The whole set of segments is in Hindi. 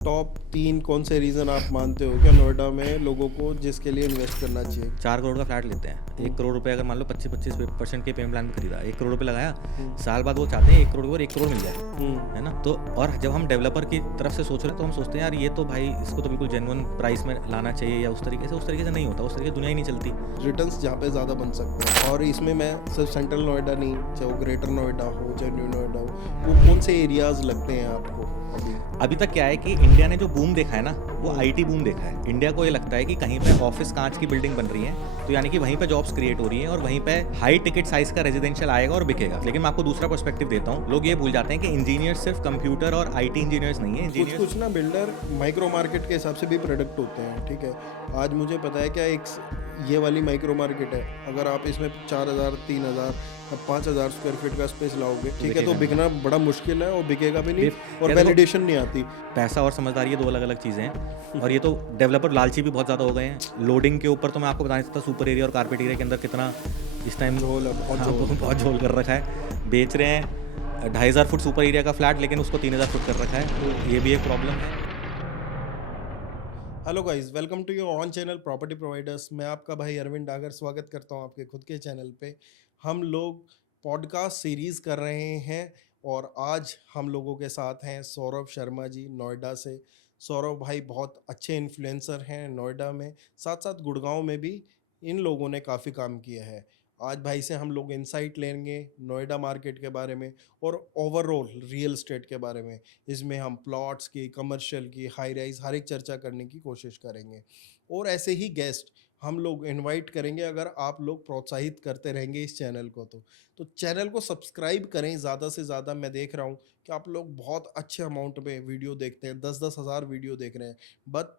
टॉप 3 कौन से रीज़न आप मानते हो क्या नोएडा में लोगों को जिसके लिए इन्वेस्ट करना चाहिए? 4 करोड़ का फ्लैट लेते हैं। 1 करोड़ रुपए अगर मान लो 25% के पेमेंट प्लान पे खरीदा, 1 करोड़ रुपए लगाया, साल बाद वो चाहते हैं 1 करोड़ और 1 करोड़ मिल जाए, है ना? तो और जब हम डेवलपर की तरफ से सोच रहे हैं तो हम सोचते हैं यार ये तो भाई इसको तो बिल्कुल जेन्युइन प्राइस में लाना चाहिए, या उस तरीके से नहीं होता, उस तरीके से दुनिया ही नहीं चलती। रिटर्न्स जहाँ पे ज़्यादा बन सकते हैं, और इसमें मैं सिर्फ सेंट्रल नोएडा नहीं, चाहे वो ग्रेटर नोएडा हो चाहे न्यू नोएडा हो, वो कौन से एरियाज़ लगते हैं आपको अभी तक क्या है कि इंडिया ने जो बूम देखा है ना, वो आईटी बूम देखा है। इंडिया को ये लगता है कि कहीं पे ऑफिस कांच की बिल्डिंग बन रही है, तो यानी कि वहीं पे जॉब्स क्रिएट हो रही हैं और वहीं पे हाई टिकट साइज का रेजिडेंशियल आएगा और बिकेगा। लेकिन मैं आपको दूसरा पर्सपेक्टिव देता हूँ। लोग ये भूल जाते हैं कि इंजीनियर सिर्फ कंप्यूटर और आईटी इंजीनियर्स नहीं है। कुछ ना बिल्डर माइक्रो मार्केट के हिसाब से भी प्रोडक्ट होते हैं, ठीक है। आज मुझे पता है क्या एक ये वाली माइक्रो मार्केट है, अगर आप इसमें 4000 3000 5000 स्क्वायर फीट का स्पेस लाओगे, ठीक है, तो बिकना बड़ा मुश्किल है और बिकेगा भी नहीं और वैलिडेशन नहीं आती। पैसा और समझदारी ये दो अलग अलग चीज़ें हैं, और ये तो डेवलपर लालची भी बहुत ज़्यादा हो गए हैं। लोडिंग के ऊपर तो मैं आपको बता नहीं सकता सुपर एरिया और कारपेट एरिया के अंदर कितना इस टाइम झोल है, बहुत झोल कर रखा है। बेच रहे हैं 2500 फुट सुपर एरिया का फ्लैट, लेकिन उसको 3000 फुट कर रखा है, तो ये भी एक प्रॉब्लम है। Hello guys, welcome to your own channel property providers. मैं आपका भाई अरविंद डागर स्वागत करता हूं आपके खुद के चैनल पे। हम लोग पॉडकास्ट सीरीज़ कर रहे हैं और आज हम लोगों के साथ हैं सौरभ शर्मा जी नोएडा से। सौरभ भाई बहुत अच्छे इन्फ्लुएंसर हैं नोएडा में, साथ साथ गुड़गांव में भी इन लोगों ने काफ़ी काम किया है। आज भाई से हम लोग इंसाइट लेंगे नोएडा मार्केट के बारे में और ओवरऑल रियल एस्टेट के बारे में। इसमें हम प्लॉट्स की, कमर्शियल की, हाई राइज हर एक चर्चा करने की कोशिश करेंगे और ऐसे ही गेस्ट हम लोग इनवाइट करेंगे अगर आप लोग प्रोत्साहित करते रहेंगे इस चैनल को। तो चैनल को सब्सक्राइब करें ज़्यादा से ज़्यादा। मैं देख रहा हूँ कि आप लोग बहुत अच्छे अमाउंट में वीडियो देखते हैं, 10-10 हज़ार वीडियो देख रहे हैं, बट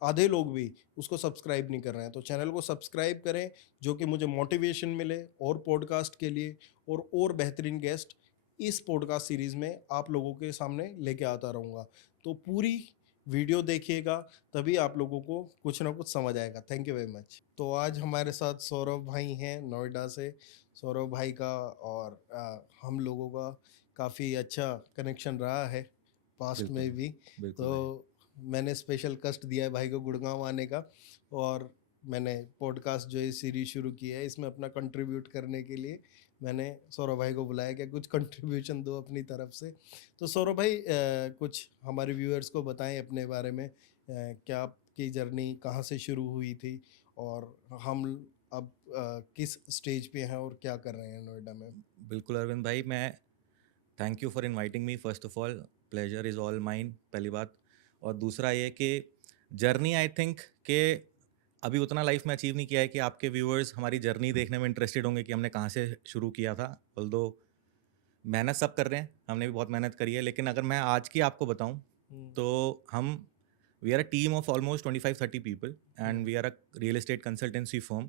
आधे लोग भी उसको सब्सक्राइब नहीं कर रहे हैं। तो चैनल को सब्सक्राइब करें, जो कि मुझे मोटिवेशन मिले और पॉडकास्ट के लिए और बेहतरीन गेस्ट इस पॉडकास्ट सीरीज़ में आप लोगों के सामने लेके आता रहूँगा। तो पूरी वीडियो देखिएगा, तभी आप लोगों को कुछ ना कुछ समझ आएगा। Thank you very much. तो आज हमारे साथ सौरभ भाई हैं नोएडा से। सौरभ भाई का और हम लोगों का काफ़ी अच्छा कनेक्शन रहा है पास्ट में भी। तो मैंने स्पेशल कष्ट दिया है भाई को गुड़गांव आने का, और मैंने पॉडकास्ट जो ये सीरीज शुरू की है इसमें अपना कंट्रीब्यूट करने के लिए मैंने सौरभ भाई को बुलाया कि कुछ कंट्रीब्यूशन दो अपनी तरफ से। तो सौरभ भाई कुछ हमारे व्यूअर्स को बताएं अपने बारे में, क्या आपकी जर्नी कहाँ से शुरू हुई थी और हम अब किस स्टेज पे हैं और क्या कर रहे हैं नोएडा में। बिल्कुल अरविंद भाई, मैं thank you for inviting me. First of all pleasure is all mine, पहली बात। और दूसरा ये कि जर्नी आई थिंक कि अभी उतना लाइफ में अचीव नहीं किया है कि आपके व्यूअर्स हमारी जर्नी देखने में इंटरेस्टेड होंगे कि हमने कहाँ से शुरू किया था। ऑल्दो मेहनत सब कर रहे हैं, हमने भी बहुत मेहनत करी है, लेकिन अगर मैं आज की आपको बताऊं तो हम we are a team of almost 25-30 people and we are a real estate consultancy firm.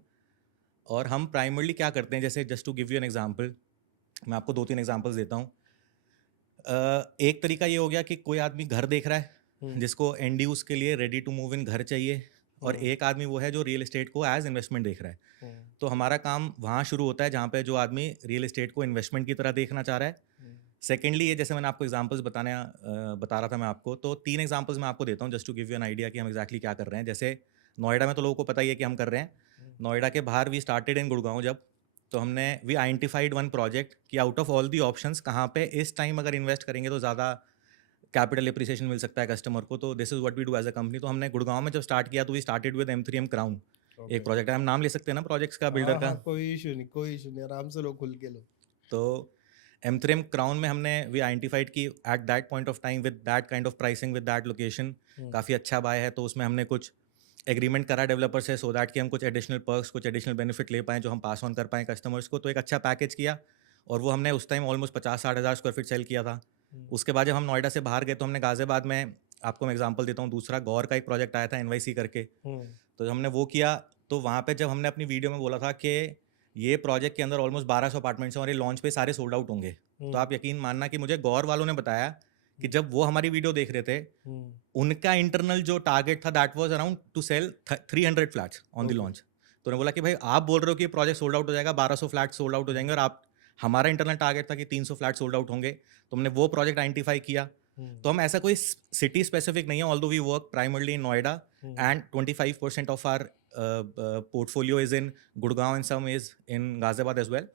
और हम प्राइमरली क्या करते हैं, जैसे just to give you an example, मैं आपको 2-3 एग्जांपल्स देता हूँ। एक तरीका ये हो गया कि कोई आदमी घर देख रहा है जिसको एंड यूज के लिए रेडी टू मूव इन घर चाहिए, और एक आदमी वो है जो रियल एस्टेट को एज इन्वेस्टमेंट देख रहा है। तो हमारा काम वहाँ शुरू होता है जहाँ पे जो आदमी रियल एस्टेट को इन्वेस्टमेंट की तरह देखना चाह रहा है। सेकेंडली ये जैसे मैंने आपको एग्जांपल्स बता रहा था मैं आपको, तो 3 एग्जांपल्स मैं आपको देता हूँ just to give you an idea कि हम एक्जैक्टली क्या कर रहे हैं। जैसे नोएडा में तो लोगों को पता ही है कि हम कर रहे हैं। नोएडा के बाहर वी स्टार्टेड इन गुड़गांव जब, तो हमने वी आइडेंटिफाइड वन प्रोजेक्ट कि out of all the options कहाँ पे इस टाइम अगर इन्वेस्ट करेंगे तो ज़्यादा कैपिटल एप्रिसिएशन मिल सकता है कस्टमर को। तो this is what we do as a company. तो हमने गुड़गांव में जब स्टार्ट किया तो we started with M3M crown. एक प्रोजेक्ट है, हम नाम ले सकते हैं ना प्रोजेक्ट्स का, बिल्डर का? कोई इशू नहीं, कोई इशू नहीं, आराम से लो, खुल के लो। तो M3M क्राउन में हमने वी आइडेंटिफाइड की at that point of time with that kind of pricing with that location काफ़ी अच्छा बाय है। तो उसमें हमने कुछ एग्रीमेंट करा डेवलपर से सो दैट कि हम कुछ एडिशनल पर्क्स, कुछ एडिशनल बेनिफिट ले पाएँ जो हम पास ऑन कर पाएँ कस्टमर्स को। तो एक अच्छा पैकेज किया और वो हमने उस टाइम ऑलमोस्ट 50-60 हज़ार स्क्वायर फीट सेल किया था। उसके बाद जब हम नोएडा से बाहर गए तो हमने गाजियाबाद में, आपको मैं एग्जांपल देता हूँ, दूसरा गौर का एक प्रोजेक्ट आया था NYC करके। तो हमने वो किया, तो वहाँ पे जब हमने अपनी वीडियो में बोला था कि ये प्रोजेक्ट के अंदर ऑलमोस्ट 1200 अपार्टमेंट्स हैं और ये लॉन्च पे सारे सोल्ड आउट होंगे, तो आप यकीन मानना कि मुझे गौर वालों ने बताया कि जब वो हमारी वीडियो देख रहे थे, उनका इंटरनल जो टारगेट था that was around to sell 300 flats on the launch. तो उन्होंने बोला कि भाई आप बोल रहे हो कि ये प्रोजेक्ट सोल्ड आउट हो जाएगा, 1200 फ्लैट सोल्ड आउट हो जाएंगे, और आप, हमारा इंटरनल टारगेट था कि 300 फ्लैट सोल्ड आउट होंगे। तो हमने वो प्रोजेक्ट आइडेंटिफाई किया तो हम ऐसा कोई सिटी स्पेसिफिक नहीं है, although we work primarily in Noida and 25% of our portfolio is in Gurgaon and some is in Ghaziabad as well.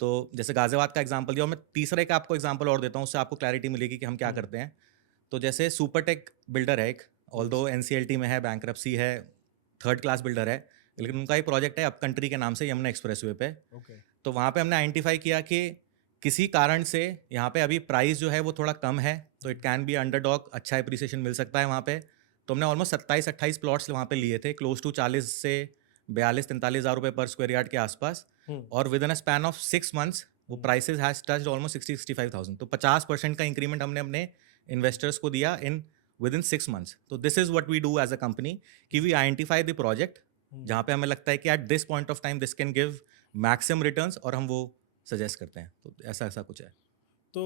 तो जैसे गाजियाबाद का एग्जांपल दिया, और मैं तीसरे का आपको एग्जांपल और देता हूँ, उससे आपको क्लैरिटी मिलेगी कि हम क्या करते हैं। तो जैसे सुपरटेक बिल्डर है एक, ऑल्दो एनसीएलटी में है, बैंक्रप्सी है, थर्ड क्लास बिल्डर है, लेकिन उनका एक प्रोजेक्ट है अप कंट्री के नाम से यमुना एक्सप्रेसवे पे। तो वहाँ पे हमने आइडेंटिफाई किया कि किसी कारण से यहाँ पे अभी प्राइस जो है वो थोड़ा कम है, तो इट कैन बी अंडरडॉग, अच्छा एप्रिसिएशन मिल सकता है वहाँ पे। तो हमने ऑलमोस्ट 27-28 प्लॉट्स वहाँ पे लिए थे, क्लोज टू 40 से 42-43 हज़ार रुपये पर स्क्वायर यार्ड के आसपास। और with in a span of 6 months वो प्राइसेस हैज टच्ड ऑलमोस्ट 60-65,000। तो 50% का इंक्रीमेंट हमने अपने इन्वेस्टर्स को दिया इन विद इन 6 मंथ्स। तो this is what we do as a company, कि वी आइडेंटिफाई द प्रोजेक्ट जहाँ पे हमें लगता है कि at this point of time this can give maximum returns, और हम वो सजेस्ट करते हैं। तो ऐसा ऐसा कुछ है। तो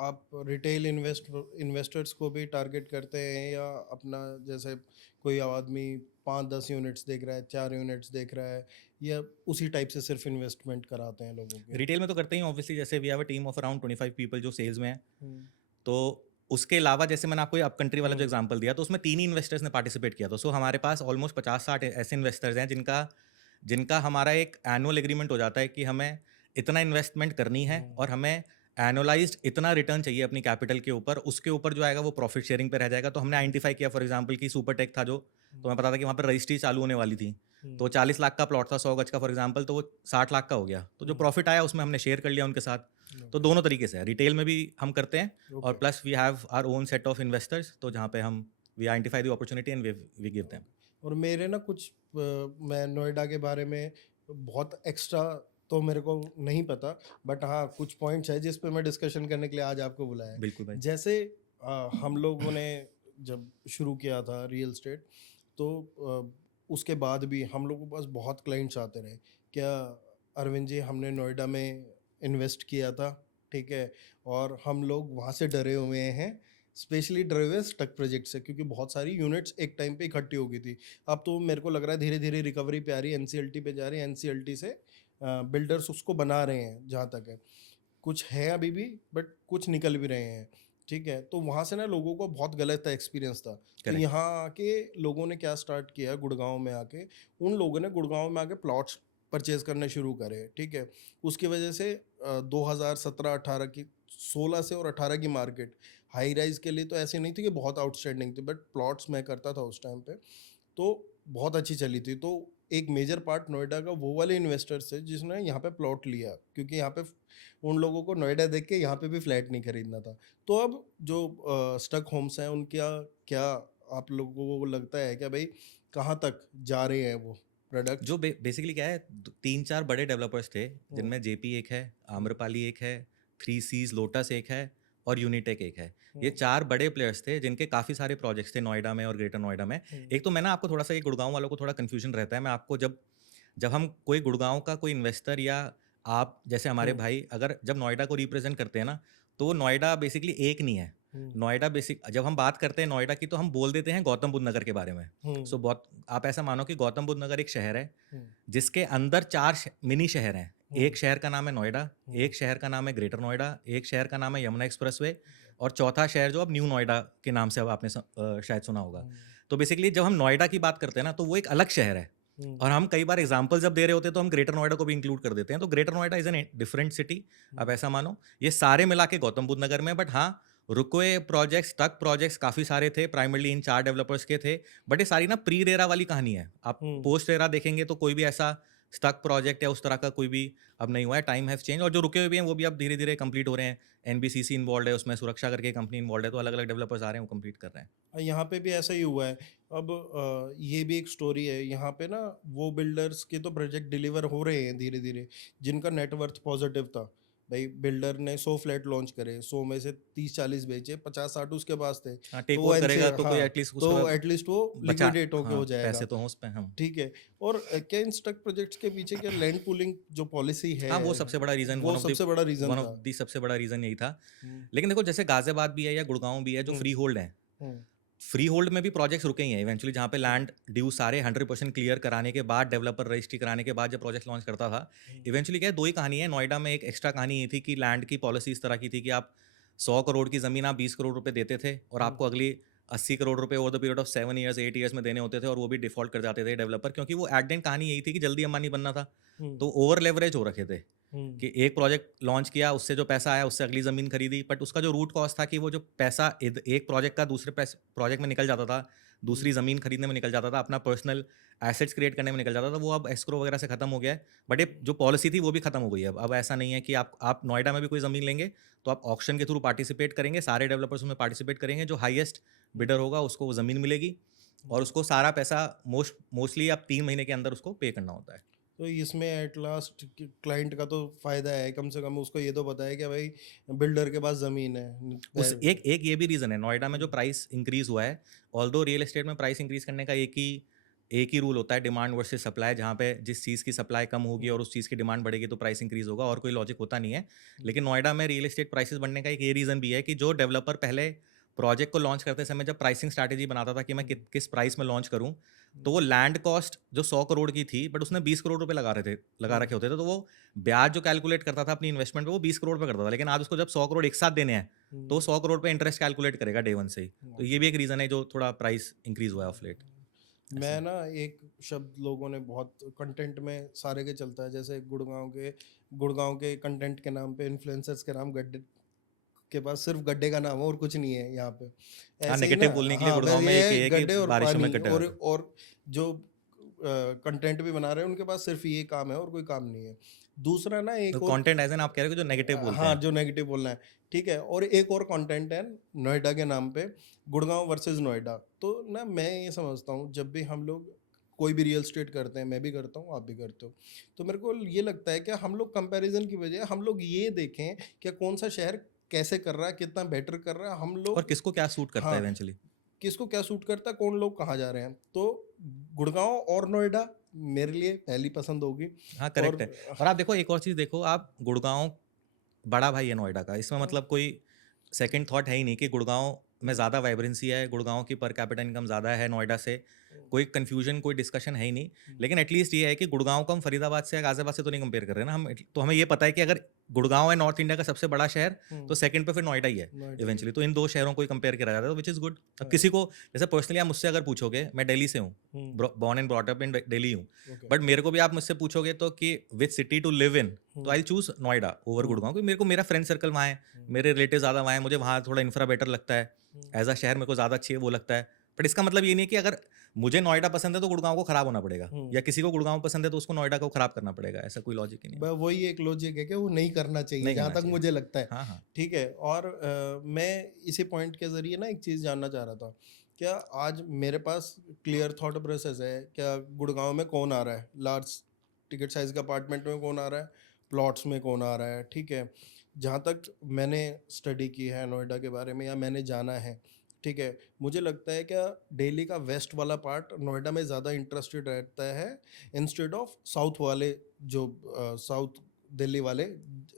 आप रिटेल इन्वेस्टर्स को भी टारगेट करते हैं, या अपना जैसे कोई आदमी 5-10 यूनिट्स देख रहा है, 4 यूनिट्स देख रहा है, या उसी टाइप से सिर्फ इन्वेस्टमेंट कराते हैं लोगों की? रिटेल में तो करते ही ऑब्वियसली, जैसे we have a team of around 25 people जो सेल्स में है। हम्म, तो उसके अलावा जैसे मैंने आपको अप कंट्री वाला जो हम्म, एग्जांपल दिया, तो उसमें 3 ही इन्वेस्टर्स ने पार्टिसिपेट किया था। सो हमारे पास ऑलमोस्ट 50-60 ऐसे इन्वेस्टर्स हैं जिनका जिनका हमारा एक एनुअल एग्रीमेंट हो जाता है कि हमें इतना इन्वेस्टमेंट करनी है और हमें एनुअलाइज्ड इतना रिटर्न चाहिए अपनी कैपिटल के ऊपर, उसके ऊपर जो आएगा वो प्रॉफिट शेयरिंग पे रह जाएगा। तो हमने आइडेंटिफाई किया फॉर एग्जांपल कि सुपरटेक था जो, तो मैं पता था कि वहाँ पर रजिस्ट्री चालू होने वाली थी, तो 40 लाख का प्लॉट था 100 गज का फॉर एग्जांपल, तो वो 60 लाख का हो गया। तो जो प्रॉफिट आया उसमें हमने शेयर कर लिया उनके साथ। तो दोनों तरीके से है, रिटेल में भी हम करते हैं, और okay. Plus we have our own set of investors, तो जहाँ पे हम we identify the opportunity and we give them. और मेरे ना कुछ मैं नोएडा के बारे में बहुत एक्स्ट्रा तो मेरे को नहीं पता, बट हाँ कुछ पॉइंट्स है जिस पे मैं डिस्कशन करने के लिए आज आपको बुलाया है। बिल्कुल भाई। जैसे हम लोगों ने जब शुरू किया था रियल स्टेट, तो उसके बाद भी हम लोगों के पास बहुत क्लाइंट्स आते रहे, क्या अरविंद जी हमने नोएडा में इन्वेस्ट किया था, ठीक है, और हम लोग वहाँ से डरे हुए हैं, स्पेशली डरे हुए स्टक प्रोजेक्ट से, क्योंकि बहुत सारी यूनिट्स एक टाइम पे इकट्ठी हो गई थी। अब तो मेरे को लग रहा है धीरे धीरे रिकवरी पे आ रही है, एनसीएलटी पे जा रही है, एनसीएलटी से बिल्डर्स उसको बना रहे हैं जहाँ तक है, कुछ है अभी भी, बट कुछ निकल भी रहे हैं, ठीक है। तो वहाँ से ना लोगों को बहुत गलत एक्सपीरियंस था। तो करेक्ट। यहाँ आके लोगों ने क्या स्टार्ट किया, गुड़गांव में आके उन लोगों ने गुड़गांव में आके प्लॉट्स परचेज करने शुरू करे, ठीक है। उसकी वजह से 2017-18 की, 16 से और 18 की मार्केट हाई राइज के लिए तो ऐसी नहीं थी कि बहुत आउटस्टैंडिंग थी, बट प्लॉट्स मैं करता था उस टाइम पे, तो बहुत अच्छी चली थी। तो एक मेजर पार्ट नोएडा का वो वाले इन्वेस्टर्स थे जिसने यहाँ पे प्लॉट लिया, क्योंकि यहाँ पे उन लोगों को नोएडा देख के यहाँ पे भी फ्लैट नहीं खरीदना था। तो अब जो स्टक होम्स हैं उनका क्या आप लोगों को लगता है क्या भाई, कहाँ तक जा रहे हैं वो प्रोडक्ट? जो बेसिकली क्या है, 3-4 बड़े डेवलपर्स थे, जिनमें जेपी एक है, आम्रपाली एक है, 3 सीज लोटस एक है, और यूनिटेक एक है। ये 4 बड़े प्लेयर्स थे जिनके काफ़ी सारे प्रोजेक्ट्स थे नोएडा में और ग्रेटर नोएडा में। एक तो मैं ना आपको थोड़ा सा, ये गुड़गांव वालों को थोड़ा कन्फ्यूजन रहता है, मैं आपको जब जब हम कोई गुड़गांव का कोई इन्वेस्टर, या आप जैसे हमारे भाई अगर जब नोएडा को रिप्रेजेंट करते हैं ना, तो वो नोएडा बेसिकली एक नहीं है। नोएडा बेसिक जब हम बात करते हैं नोएडा की, तो हम बोल देते हैं गौतम बुद्ध नगर के बारे में। सो बहुत आप ऐसा मानो कि गौतम बुद्ध नगर एक शहर है जिसके अंदर 4 मिनी शहर हैं। एक शहर का नाम है नोएडा, एक शहर का नाम है ग्रेटर नोएडा, एक शहर का नाम है यमुना एक्सप्रेसवे, और चौथा शहर जो अब न्यू नोएडा के नाम से अब आपने शायद सुना होगा। तो बेसिकली जब हम नोएडा की बात करते हैं ना, तो वो एक अलग शहर है, और हम कई बार एग्जाम्पल जब दे रहे होते हैं तो हम ग्रेटर नोएडा को भी इंक्लूड कर देते हैं। तो greater Noida is an different city, आप ऐसा मानो। ये सारे मिला के गौतम बुद्ध नगर में, बट हाँ रुके प्रोजेक्ट्स तक प्रोजेक्ट्स काफ़ी सारे थे, प्राइमरली इन 4 डेवलपर्स के थे। बट ये सारी ना प्री रेरा वाली कहानी है। आप पोस्ट रेरा देखेंगे तो कोई भी ऐसा स्टक प्रोजेक्ट या उस तरह का कोई भी अब नहीं हुआ है। टाइम हैव चेंज, और जो रुके हुए भी हैं वो भी अब धीरे धीरे कंप्लीट हो रहे हैं। एनबीसीसी इन्वॉल्व है उसमें, सुरक्षा करके कंपनी इन्वॉल्व है, तो अलग अलग डेवलपर्स आ रहे हैं, वो कंप्लीट कर रहे हैं। यहाँ पे भी ऐसा ही हुआ है। अब ये भी एक स्टोरी है यहाँ पे ना, वो बिल्डर्स के तो प्रोजेक्ट डिलीवर हो रहे हैं धीरे धीरे, जिनका नेटवर्थ पॉजिटिव था। भाई बिल्डर ने 100 फ्लैट लॉन्च करे, 100 में से 30-40 बेचे, 50-60 उसके पास थे, हाँ, तो टेक वो ओवर करेगा तो कोई हाँ, एटलीस्ट तो उसका एटलीस्ट वो बचा, लिक्विडेट होके हाँ हो जाएगा, पैसे तो हों उस पे हम। ठीक है। और क्या इन स्टक प्रोजेक्ट्स के पीछे क्या लैंड पूलिंग जो पॉलिसी है, हाँ वो सबसे बड़ा रीजन, वो सबसे बड़ा रीजन वन था। ऑफ दी सबसे बड़ा रीजन यही था। हम्म, लेकिन देखो जैसे गाजियाबाद भी है या गुड़गांव भी है, जो फ्री होल्ड है, हम्म, फ्री होल्ड में भी प्रोजेक्ट्स रुके ही हैं इवेंचुअली, जहाँ पे लैंड ड्यू सारे 100% क्लियर कराने के बाद, डेवलपर रजिस्ट्री कराने के बाद जब प्रोजेक्ट लॉन्च करता था, इवेंचुअली क्या है, 2 ही कहानी है। नोएडा में एक एक्स्ट्रा कहानी ये थी कि लैंड की पॉलिसी इस तरह की थी कि आप 100 करोड़ की ज़मीन आप 20 करोड़ रुपए देते थे और आपको अगली 80 करोड़ रुपए over the period of 7 years 8 years में देने होते थे, और वो भी डिफ़ॉल्ट कर जाते थे डेवलपर, क्योंकि वो एट द एंड कहानी यही थी कि जल्दी अंबानी बनना था। हुँ, तो ओवर लेवरेज हो रखे थे हुँ, कि एक प्रोजेक्ट लॉन्च किया, उससे जो पैसा आया उससे अगली ज़मीन खरीदी, बट उसका जो रूट कॉस्ट था कि वो जो पैसा एक प्रोजेक्ट का दूसरे प्रोजेक्ट में निकल जाता था, हुँ, दूसरी ज़मीन खरीदने में निकल जाता था, अपना पर्सनल एसेट्स क्रिएट करने में निकल जाता था, वो अब एस्क्रो वगैरह से खत्म हो गया है। बट ये जो पॉलिसी थी वो भी खत्म हो गई है। अब ऐसा नहीं है कि आप नोएडा में भी कोई ज़मीन लेंगे तो आप ऑक्शन के थ्रू पार्टिसिपेट करेंगे, सारे डेवलपर्स उसमें पार्टिसिपेट करेंगे, जो हाईएस्ट बिडर होगा उसको वो ज़मीन मिलेगी, और उसको सारा पैसा मोस्टली आप 3 महीने के अंदर उसको पे करना होता है। तो इसमें एट लास्ट क्लाइंट का तो फ़ायदा है, कम से कम उसको ये तो पता है कि भाई बिल्डर के पास ज़मीन है। उस एक एक ये भी रीज़न है, नोएडा में जो हुँ, प्राइस इंक्रीज़ हुआ है, ऑल्दो रियल एस्टेट में प्राइस इंक्रीज़ करने का एक ही रूल होता है, डिमांड वर्सेस सप्लाई, जहाँ पे जिस चीज़ की सप्लाई कम होगी हुँ, और उस चीज़ की डिमांड बढ़ेगी तो प्राइस इंक्रीज़ होगा, और कोई लॉजिक होता नहीं है। हुँ, लेकिन नोएडा में रियल एस्टेट प्राइसेज़ बढ़ने का एक ये रीज़न भी है कि जो डेवलपर पहले प्रोजेक्ट को लॉन्च करते समय जब प्राइसिंग स्ट्रैटेजी बनाता था कि मैं हुँ, किस प्राइस में लॉन्च करूँ, हुँ, तो वो लैंड कॉस्ट जो 100 करोड़ की थी, बट उसने 20 करोड़ रुपए लगा हुँ, रखे होते थे, तो वो ब्याज जो कैलकुलेट करता था अपनी इन्वेस्टमेंट पे, वो 20 करोड़ पे करता था। लेकिन आज उसको जब 100 करोड़ एक साथ देने हैं, तो हुँ, 100 करोड़ पे इंटरेस्ट कैलकुलेट करेगा डे 1 से ही। तो हुँ, ये भी एक रीज़न है जो थोड़ा प्राइस इंक्रीज़ हुआ है ऑफ लेट, हुँ। ऐसा मैं है। ना एक शब्द लोगों ने बहुत कंटेंट में सारे के चलता है, जैसे गुड़गांव के कंटेंट के नाम पे इन्फ्लुएंसर्स के नाम गड्ढे के पास सिर्फ गड्ढे का नाम है और कुछ नहीं है यहाँ पे। हाँ, ऐसे ही ना, नेगेटिव बोलने के लिए हाँ, बस गुड़गाँव में ये एक है ये है कि गड्ढे और बारिशों में पानी, गड्ढे रहते हैं। और जो कंटेंट भी बना रहे हैं उनके पास सिर्फ ये काम है और कोई काम नहीं है। दूसरा ना तो एक और कंटेंट एज़ एन आप कह रहे हो कि जो नेगेटिव बोलते हाँ, हैं। जो नेगेटिव बोलना है, ठीक है। और एक और कंटेंट है नोएडा के नाम पे, गुड़गांव वर्सेस नोएडा। तो ना मैं ये समझता हूँ, जब भी हम लोग कोई भी रियल एस्टेट करते हैं, मैं भी करता हूँ, आप भी करते हो, तो मेरे को ये लगता है कि हम लोग कंपैरिजन की बजाय हम लोग ये देखें कि कौन सा शहर कैसे कर रहा है, कितना बेटर कर रहा है। हम और लोग किसको क्या सूट करता है हाँ, इवेंचुअली। किसको क्या सूट करता है, कौन लोग कहाँ जा रहे हैं। तो गुड़गांव और नोएडा मेरे लिए पहली पसंद होगी। हाँ, और करेक्ट है। और आप देखो एक और चीज़ देखो, आप गुड़गाँव बड़ा भाई है नोएडा का। इसमें मतलब कोई सेकंड थॉट है ही नहीं कि गुड़गाँव में ज़्यादा वाइब्रेंसी है, गुड़गाँव की पर कैपिटा इनकम ज़्यादा है नोएडा से। कोई कन्फ्यूजन, कोई डिस्कशन है ही नहीं। लेकिन एटलीस्ट ये है कि गुड़गाँव को हम फरीदाबाद से या गाज़ियाबाद से तो नहीं कंपेयर कर रहे हैं ना हम। तो हमें ये पता है कि अगर गुड़गाँव है नॉर्थ इंडिया का सबसे बड़ा शहर, तो सेकंड पे फिर नोएडा ही है नोएडा ही है। इवेंचुअली। तो इन 2 शहरों को ही कंपेयर करा जाता है, व्हिच इज़ गुड। अब हाँ, किसी को जैसे पर्सनली आप मुझसे अगर पूछोगे, मैं दिल्ली से हूँ, um, born and brought up in Delhi हूँ। ओके। बट मेरे को भी आप मुझसे पूछोगे तो कि which city to live in, तो um, I will choose Noida over um, Gurgaon, क्योंकि मेरे को मेरा फ्रेंड सर्कल वहाँ है, हुँ, मेरे रिलेटिव ज़्यादा वहाँ हैं, मुझे वहाँ थोड़ा इंफ्रा बेटर लगता है। हुँ, एज़ अ शहर मेरे को ज़्यादा अच्छी है वो लगता है। बट इसका मतलब ये नहीं है कि अगर मुझे नोएडा पसंद है तो गुड़गाँव को खराब होना पड़ेगा, हुँ। या किसी को गुड़गाँव पसंद है तो उसको नोएडा को खराब करना पड़ेगा। ऐसा कोई लॉजिक ही नहीं है। वही एक लॉजिक है कि वो नहीं करना चाहिए, नहीं जहाँ करना तक चाहिए। मुझे लगता है। हाँ, हाँ। ठीक है। और मैं इसी पॉइंट के ज़रिए ना एक चीज़ जानना चाह रहा था। क्या आज मेरे पास क्लियर थॉट प्रोसेस है, क्या गुड़गांव में कौन आ रहा है, लार्ज टिकट साइज़ का अपार्टमेंट में कौन आ रहा है, प्लॉट्स में कौन आ रहा है, ठीक है। जहाँ तक मैंने स्टडी की है नोएडा के बारे में या मैंने जाना है, ठीक है, मुझे लगता है क्या दिल्ली का वेस्ट वाला पार्ट नोएडा में ज़्यादा इंटरेस्टेड रहता है इंस्टेड ऑफ साउथ वाले, जो साउथ दिल्ली वाले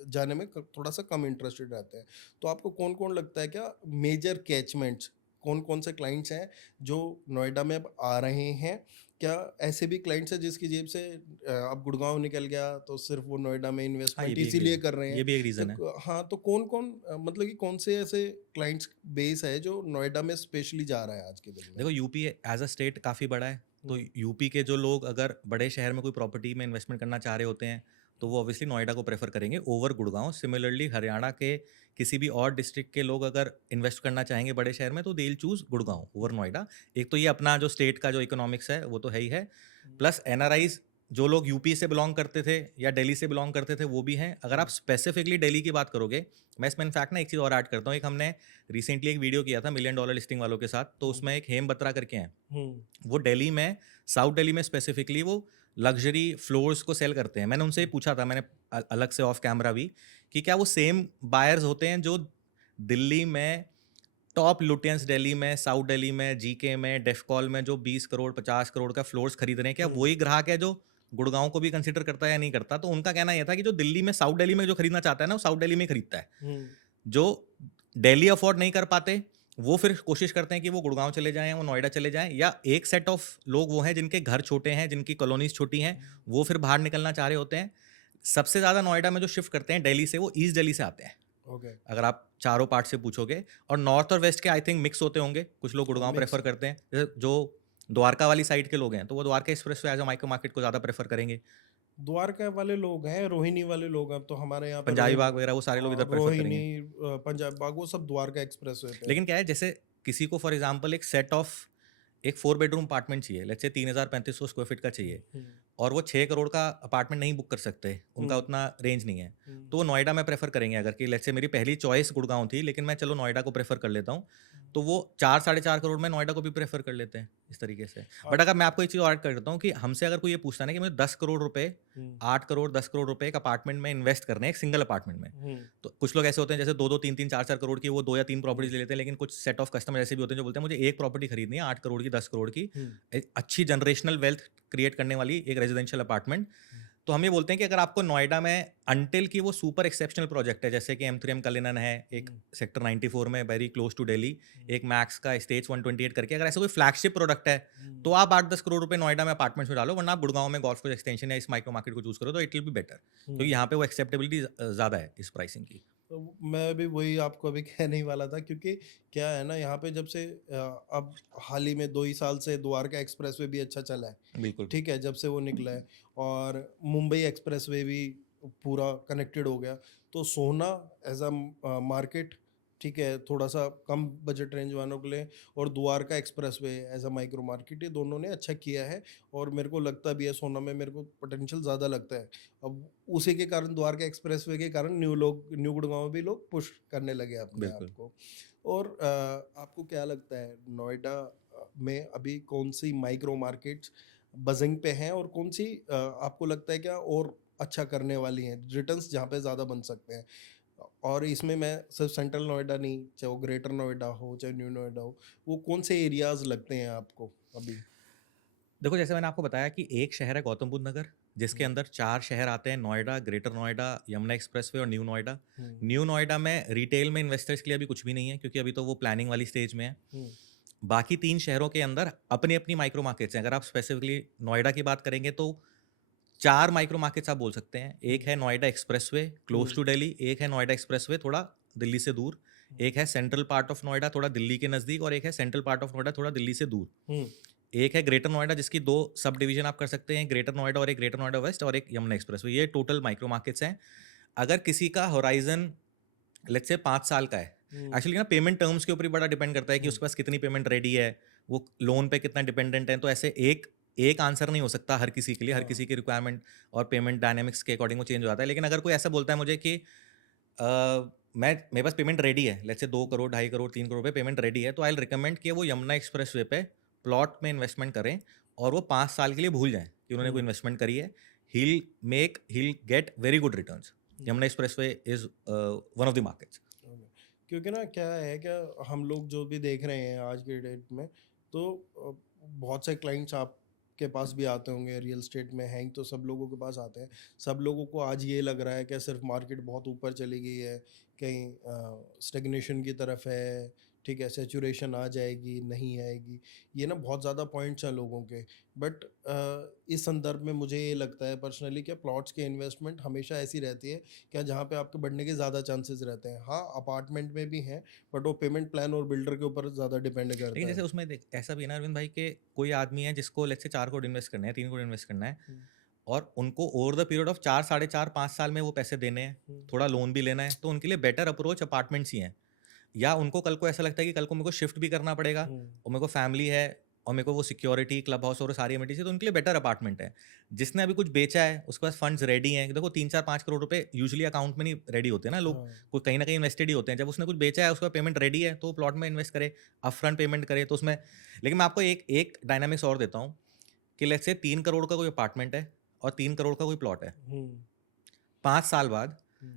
जाने में थोड़ा सा कम इंटरेस्टेड रहते हैं। तो आपको कौन कौन लगता है क्या मेजर कैचमेंट्स, कौन कौन से क्लाइंट्स हैं जो नोएडा में अब आ रहे हैं? क्या ऐसे भी क्लाइंट्स हैं जिसकी जेब से अब गुड़गांव निकल गया तो सिर्फ वो नोएडा में हाँ, ये इन्वेस्टमेंट भी एक इसीलिए रीज़न कर रहे हैं? ये भी एक रीज़न है। तो हाँ, तो कौन कौन मतलब कि कौन से ऐसे क्लाइंट्स बेस है जो नोएडा में स्पेशली जा रहा है आज के दिन में? देखो यूपी एज़ अ स्टेट काफ़ी बड़ा है, तो हम्म, यूपी के जो लोग अगर बड़े शहर में कोई प्रॉपर्टी में इन्वेस्टमेंट करना चाह रहे होते हैं, तो वो ऑब्वियसली नोएडा को प्रेफर करेंगे ओवर गुड़गाँव। सिमिलरली हरियाणा के किसी भी और डिस्ट्रिक्ट के लोग अगर इन्वेस्ट करना चाहेंगे बड़े शहर में, तो they will choose Gurgaon over Noida. एक तो ये अपना जो स्टेट का जो इकोनॉमिक्स है, वो तो है ही है। प्लस एनआरआईज़ जो लोग यूपी से बिलॉन्ग करते थे या दिल्ली से बिलॉन्ग करते थे, वो भी हैं। अगर आप स्पेसिफिकली दिल्ली की बात करोगे, मैं इसमें इनफैक्ट ना एक चीज़ और ऐड करता हूँ। एक हमने रिसेंटली एक वीडियो किया था मिलियन डॉलर लिस्टिंग वालों के साथ, तो हम्म, उसमें एक हेम बत्रा करके हैं। हम्म, वो दिल्ली में, साउथ दिल्ली में स्पेसिफिकली वो लग्जरी फ्लोर्स को सेल करते हैं। मैंने उनसे ये पूछा था, मैंने अलग से ऑफ कैमरा भी, कि क्या वो सेम बायर्स होते हैं जो दिल्ली में टॉप लुटियंस, दिल्ली में, साउथ दिल्ली में, जीके में, डेफकॉल में जो 20 करोड़ 50 करोड़ का फ्लोर्स खरीद रहे हैं, क्या हम्म, वही ग्राहक है जो गुड़गांव को भी कंसिडर करता है या नहीं करता? तो उनका कहना यह था कि जो दिल्ली में, साउथ दिल्ली में जो खरीदना चाहता है ना, वो साउथ दिल्ली में ही खरीदता है। हम्म, जो दिल्ली अफोर्ड नहीं कर पाते, वो फिर कोशिश करते हैं कि वो गुड़गांव चले जाएँ, वो नोएडा चले जाएँ, या एक सेट ऑफ लोग वो हैं जिनके घर छोटे हैं, जिनकी कॉलोनीज़ छोटी हैं, वो फिर बाहर निकलना चाह रहे होते हैं। सबसे ज़्यादा नोएडा में जो शिफ्ट करते हैं दिल्ली से, वो ईस्ट दिल्ली से आते हैं। ओके। अगर आप चारों पार्ट से पूछोगे। और नॉर्थ और वेस्ट के आई थिंक मिक्स होते होंगे, कुछ लोग गुड़गांव मिक्स प्रेफर है। करते हैं, जैसे जो द्वारका वाली साइड के लोग हैं तो वो Dwarka expressway as a micro market को ज़्यादा प्रेफर करेंगे। द्वारका वाले लोग हैं, रोहिणी वाले लोग हैं, अब तो हमारे यहाँ पे पंजाबी बाग वगैरह वो सारे लोग हाँ, इधर प्रेफर रोहिणी करेंगे। पंजाब बाग वो सब द्वारका एक्सप्रेस वे पे है। लेकिन क्या है, जैसे किसी को फॉर एग्जांपल एक सेट ऑफ एक 4 बेडरूम अपार्टमेंट चाहिए, लेट्स से 3,3500 स्क्वायर फीट का चाहिए, हम्म, और वो 6 करोड़ का अपार्टमेंट नहीं बुक कर सकते, उनका हम्म, उतना रेंज नहीं है, हम्म, तो वो नोएडा में प्रेफर करेंगे। अगर कि लेट्स से मेरी पहली चॉइस गुड़गांव थी, लेकिन मैं चलो नोएडा को प्रेफर कर लेता हूँ, तो वो 4 साढ़े 4 करोड़ में नोएडा को भी प्रेफर कर लेते हैं इस तरीके से। बट आप अगर मैं आपको एक चीज़ और ऐड कर देता हूँ कि हमसे अगर कोई ये पूछता है ना कि मुझे 10 करोड़ रुपए, हम्म, 8 करोड़ 10 करोड़ रुपए एक अपार्टमेंट में इन्वेस्ट करने हैं, एक सिंगल अपार्टमेंट में, हम्म, तो कुछ लोग ऐसे होते हैं जैसे 2-2 3-3 4-4 करोड़ की वो 2 या 3 हम्म, प्रॉपर्टीज ले लेते हैं, लेकिन कुछ सेट ऑफ कस्टमर ऐसे भी होते हैं जो बोलते हैं मुझे एक प्रॉपर्टी खरीदनी है 8 करोड़ की 10 करोड़ की, हम्म, एक अच्छी जनरेशनल वेल्थ क्रिएट करने वाली एक रेजिडेंशियल अपार्टमेंट। हम्म, तो हम ये बोलते हैं कि अगर आपको नोएडा में अंटिल की वो सुपर एक्सेप्शनल प्रोजेक्ट है, जैसे कि M3M कलिनन है एक हम्म, सेक्टर 94 में वेरी क्लोज टू दिल्ली, हम्म, एक मैक्स का स्टेज 128 करके, अगर ऐसा कोई फ्लैगशिप प्रोडक्ट है हम्म, तो आप 8-10 करोड़ रुपए नोएडा में अपार्टमेंट्स में डालो, वरना आप गुड़गांव में गोल्फ कोर्स एक्सटेंशन या इस माइक्रो मार्केट को चूज करो तो इट विल बी बेटर, क्योंकि हम्म। यहाँ पे वो एक्सेप्टेबिलिटी ज़्यादा है इस प्राइसिंग की। तो मैं भी वही आपको अभी कहने ही वाला था, क्योंकि क्या है ना, यहाँ पे जब से अब हाल ही में 2 ही साल से द्वारका एक्सप्रेसवे भी अच्छा चला है। बिल्कुल। ठीक है, जब से वो निकला है, और मुंबई एक्सप्रेसवे भी पूरा कनेक्टेड हो गया, तो सोना एज अ मार्केट, ठीक है, थोड़ा सा कम बजट रेंज वालों के लिए, और Dwarka expressway as a micro market, ये दोनों ने अच्छा किया है। और मेरे को लगता भी है सोना में मेरे को पोटेंशियल ज़्यादा लगता है। अब उसी के कारण, द्वारका एक्सप्रेसवे के कारण न्यू गुड़गांव भी लोग पुश करने लगे अपने आप बिल्कुल। को। और आपको क्या लगता है नोएडा में अभी कौन सी माइक्रो मार्केट्स बजिंग पे हैं, और कौन सी आपको लगता है क्या और अच्छा करने वाली हैं, रिटर्न्स जहाँ पे ज़्यादा बन सकते हैं? और इसमें मैं सिर्फ सेंट्रल नोएडा नहीं, चाहे वो ग्रेटर नोएडा हो चाहे न्यू नोएडा हो, वो कौन से एरियाज लगते हैं आपको अभी? देखो, जैसे मैंने आपको बताया कि एक शहर है गौतम बुद्ध नगर, जिसके हम्म, अंदर 4 शहर आते हैं, नोएडा, ग्रेटर नोएडा, यमुना एक्सप्रेसवे और न्यू नोएडा। हम्म, न्यू नोएडा में रिटेल में इन्वेस्टर्स के लिए अभी कुछ भी नहीं है, क्योंकि अभी तो वो प्लानिंग वाली स्टेज में है। हम्म, बाकी 3 शहरों के अंदर अपनी-अपनी माइक्रो मार्केट्स हैं। अगर आप स्पेसिफिकली नोएडा की बात करेंगे तो 4 माइक्रो मार्केट्स आप बोल सकते हैं। एक हम्म, है Noida expressway close hmm, to Delhi, एक है नोएडा एक्सप्रेसवे थोड़ा दिल्ली से दूर, एक है सेंट्रल पार्ट ऑफ नोएडा थोड़ा दिल्ली के नज़दीक, और एक है सेंट्रल पार्ट ऑफ नोएडा थोड़ा दिल्ली से दूर। हम्म, एक है ग्रेटर नोएडा जिसकी 2 सब डिवीजन आप कर सकते हैं, ग्रेटर नोएडा और एक ग्रेटर नोएडा वेस्ट और एक यमुना एक्सप्रेसवे। ये टोटल माइक्रो मार्केट्स हैं। अगर किसी का होराइज़न लेट्स से 5 साल का है, हम्म, एक्चुअली ना पेमेंट टर्म्स के ऊपर ही बड़ा डिपेंड करता है कि हम्म, उसके पास कितनी पेमेंट रेडी है, वो लोन पे कितना डिपेंडेंट है, तो ऐसे एक एक आंसर नहीं हो सकता हर किसी के लिए, हर हाँ, किसी की रिक्वायरमेंट और पेमेंट डायनामिक्स के अकॉर्डिंग वो चेंज हो जाता है। लेकिन अगर कोई ऐसा बोलता है मुझे कि मैं मेरे पास पेमेंट रेडी है, लेट्स से 2 करोड़, 2.5 करोड़, 3 करोड़ रुपए पेमेंट रेडी है, तो आई विल रिकमेंड कि वो यमुना एक्सप्रेसवे पे प्लॉट में इन्वेस्टमेंट करें और वो 5 साल के लिए भूल जाएँ कि उन्होंने कोई हम्म, इन्वेस्टमेंट करी है। He will get very good returns. Hmm, Yamuna expressway is one of the markets. Okay. क्योंकि ना क्या है, क्या हम लोग जो भी देख रहे हैं आज के डेट में, तो बहुत से क्लाइंट्स आपके पास भी आते होंगे, रियल एस्टेट में हैं तो सब लोगों के पास आते हैं। सब लोगों को आज ये लग रहा है कि सिर्फ मार्केट बहुत ऊपर चली गई है, कहीं स्टेगनेशन की तरफ है, ठीक है, सेचुरेशन आ जाएगी, नहीं आएगी। ये ना बहुत ज़्यादा पॉइंट्स हैं लोगों के। बट इस संदर्भ में मुझे ये लगता है पर्सनली कि प्लॉट्स की इन्वेस्टमेंट हमेशा ऐसी रहती है क्या, जहाँ पे आपके बढ़ने के ज़्यादा चांसेस रहते हैं। हाँ, अपार्टमेंट में भी हैं, बट वो पेमेंट प्लान और बिल्डर के ऊपर ज़्यादा डिपेंड लेकिन करता जैसे है। उसमें देख ऐसा भी है ना अरविंद भाई कि कोई आदमी है जिसको लेट्स से 4 करोड़ इन्वेस्ट करना है, 3 करोड़ इन्वेस्ट करना है, हुँ, और उनको ओवर द पीरियड ऑफ 4 साढ़े 4 5 साल में वो पैसे देने हैं, हुँ, थोड़ा लोन भी लेना है, तो उनके लिए बेटर अप्रोच अपार्टमेंट्स ही हैं। या उनको कल को ऐसा लगता है कि कल को मेरे को शिफ्ट भी करना पड़ेगा हुँ, और मेरे को फैमिली है और मेरे को वो सिक्योरिटी, क्लब हाउस और सारी एमिनिटीज़ है, तो उनके लिए बेटर अपार्टमेंट है। जिसने अभी कुछ बेचा है, उसके पास फंड्स रेडी हैं। देखो 3-4-5 करोड़ रुपए यूजुअली अकाउंट में नहीं रेडी होते ना लोग, हाँ, कोई कहीं न कहीं इन्वेस्टेड ही होते हैं। जब उसने कुछ बेचा है, उसका पेमेंट रेडी है, तो वो प्लॉट में इन्वेस्ट करे, अपफ्रंट पेमेंट करे तो उसमें। लेकिन मैं आपको एक एक डायनामिक्स और देता हूँ कि लेट्स से 3 करोड़ का कोई अपार्टमेंट है और 3 करोड़ का कोई प्लॉट है। हुँ, 5 साल बाद हुँ,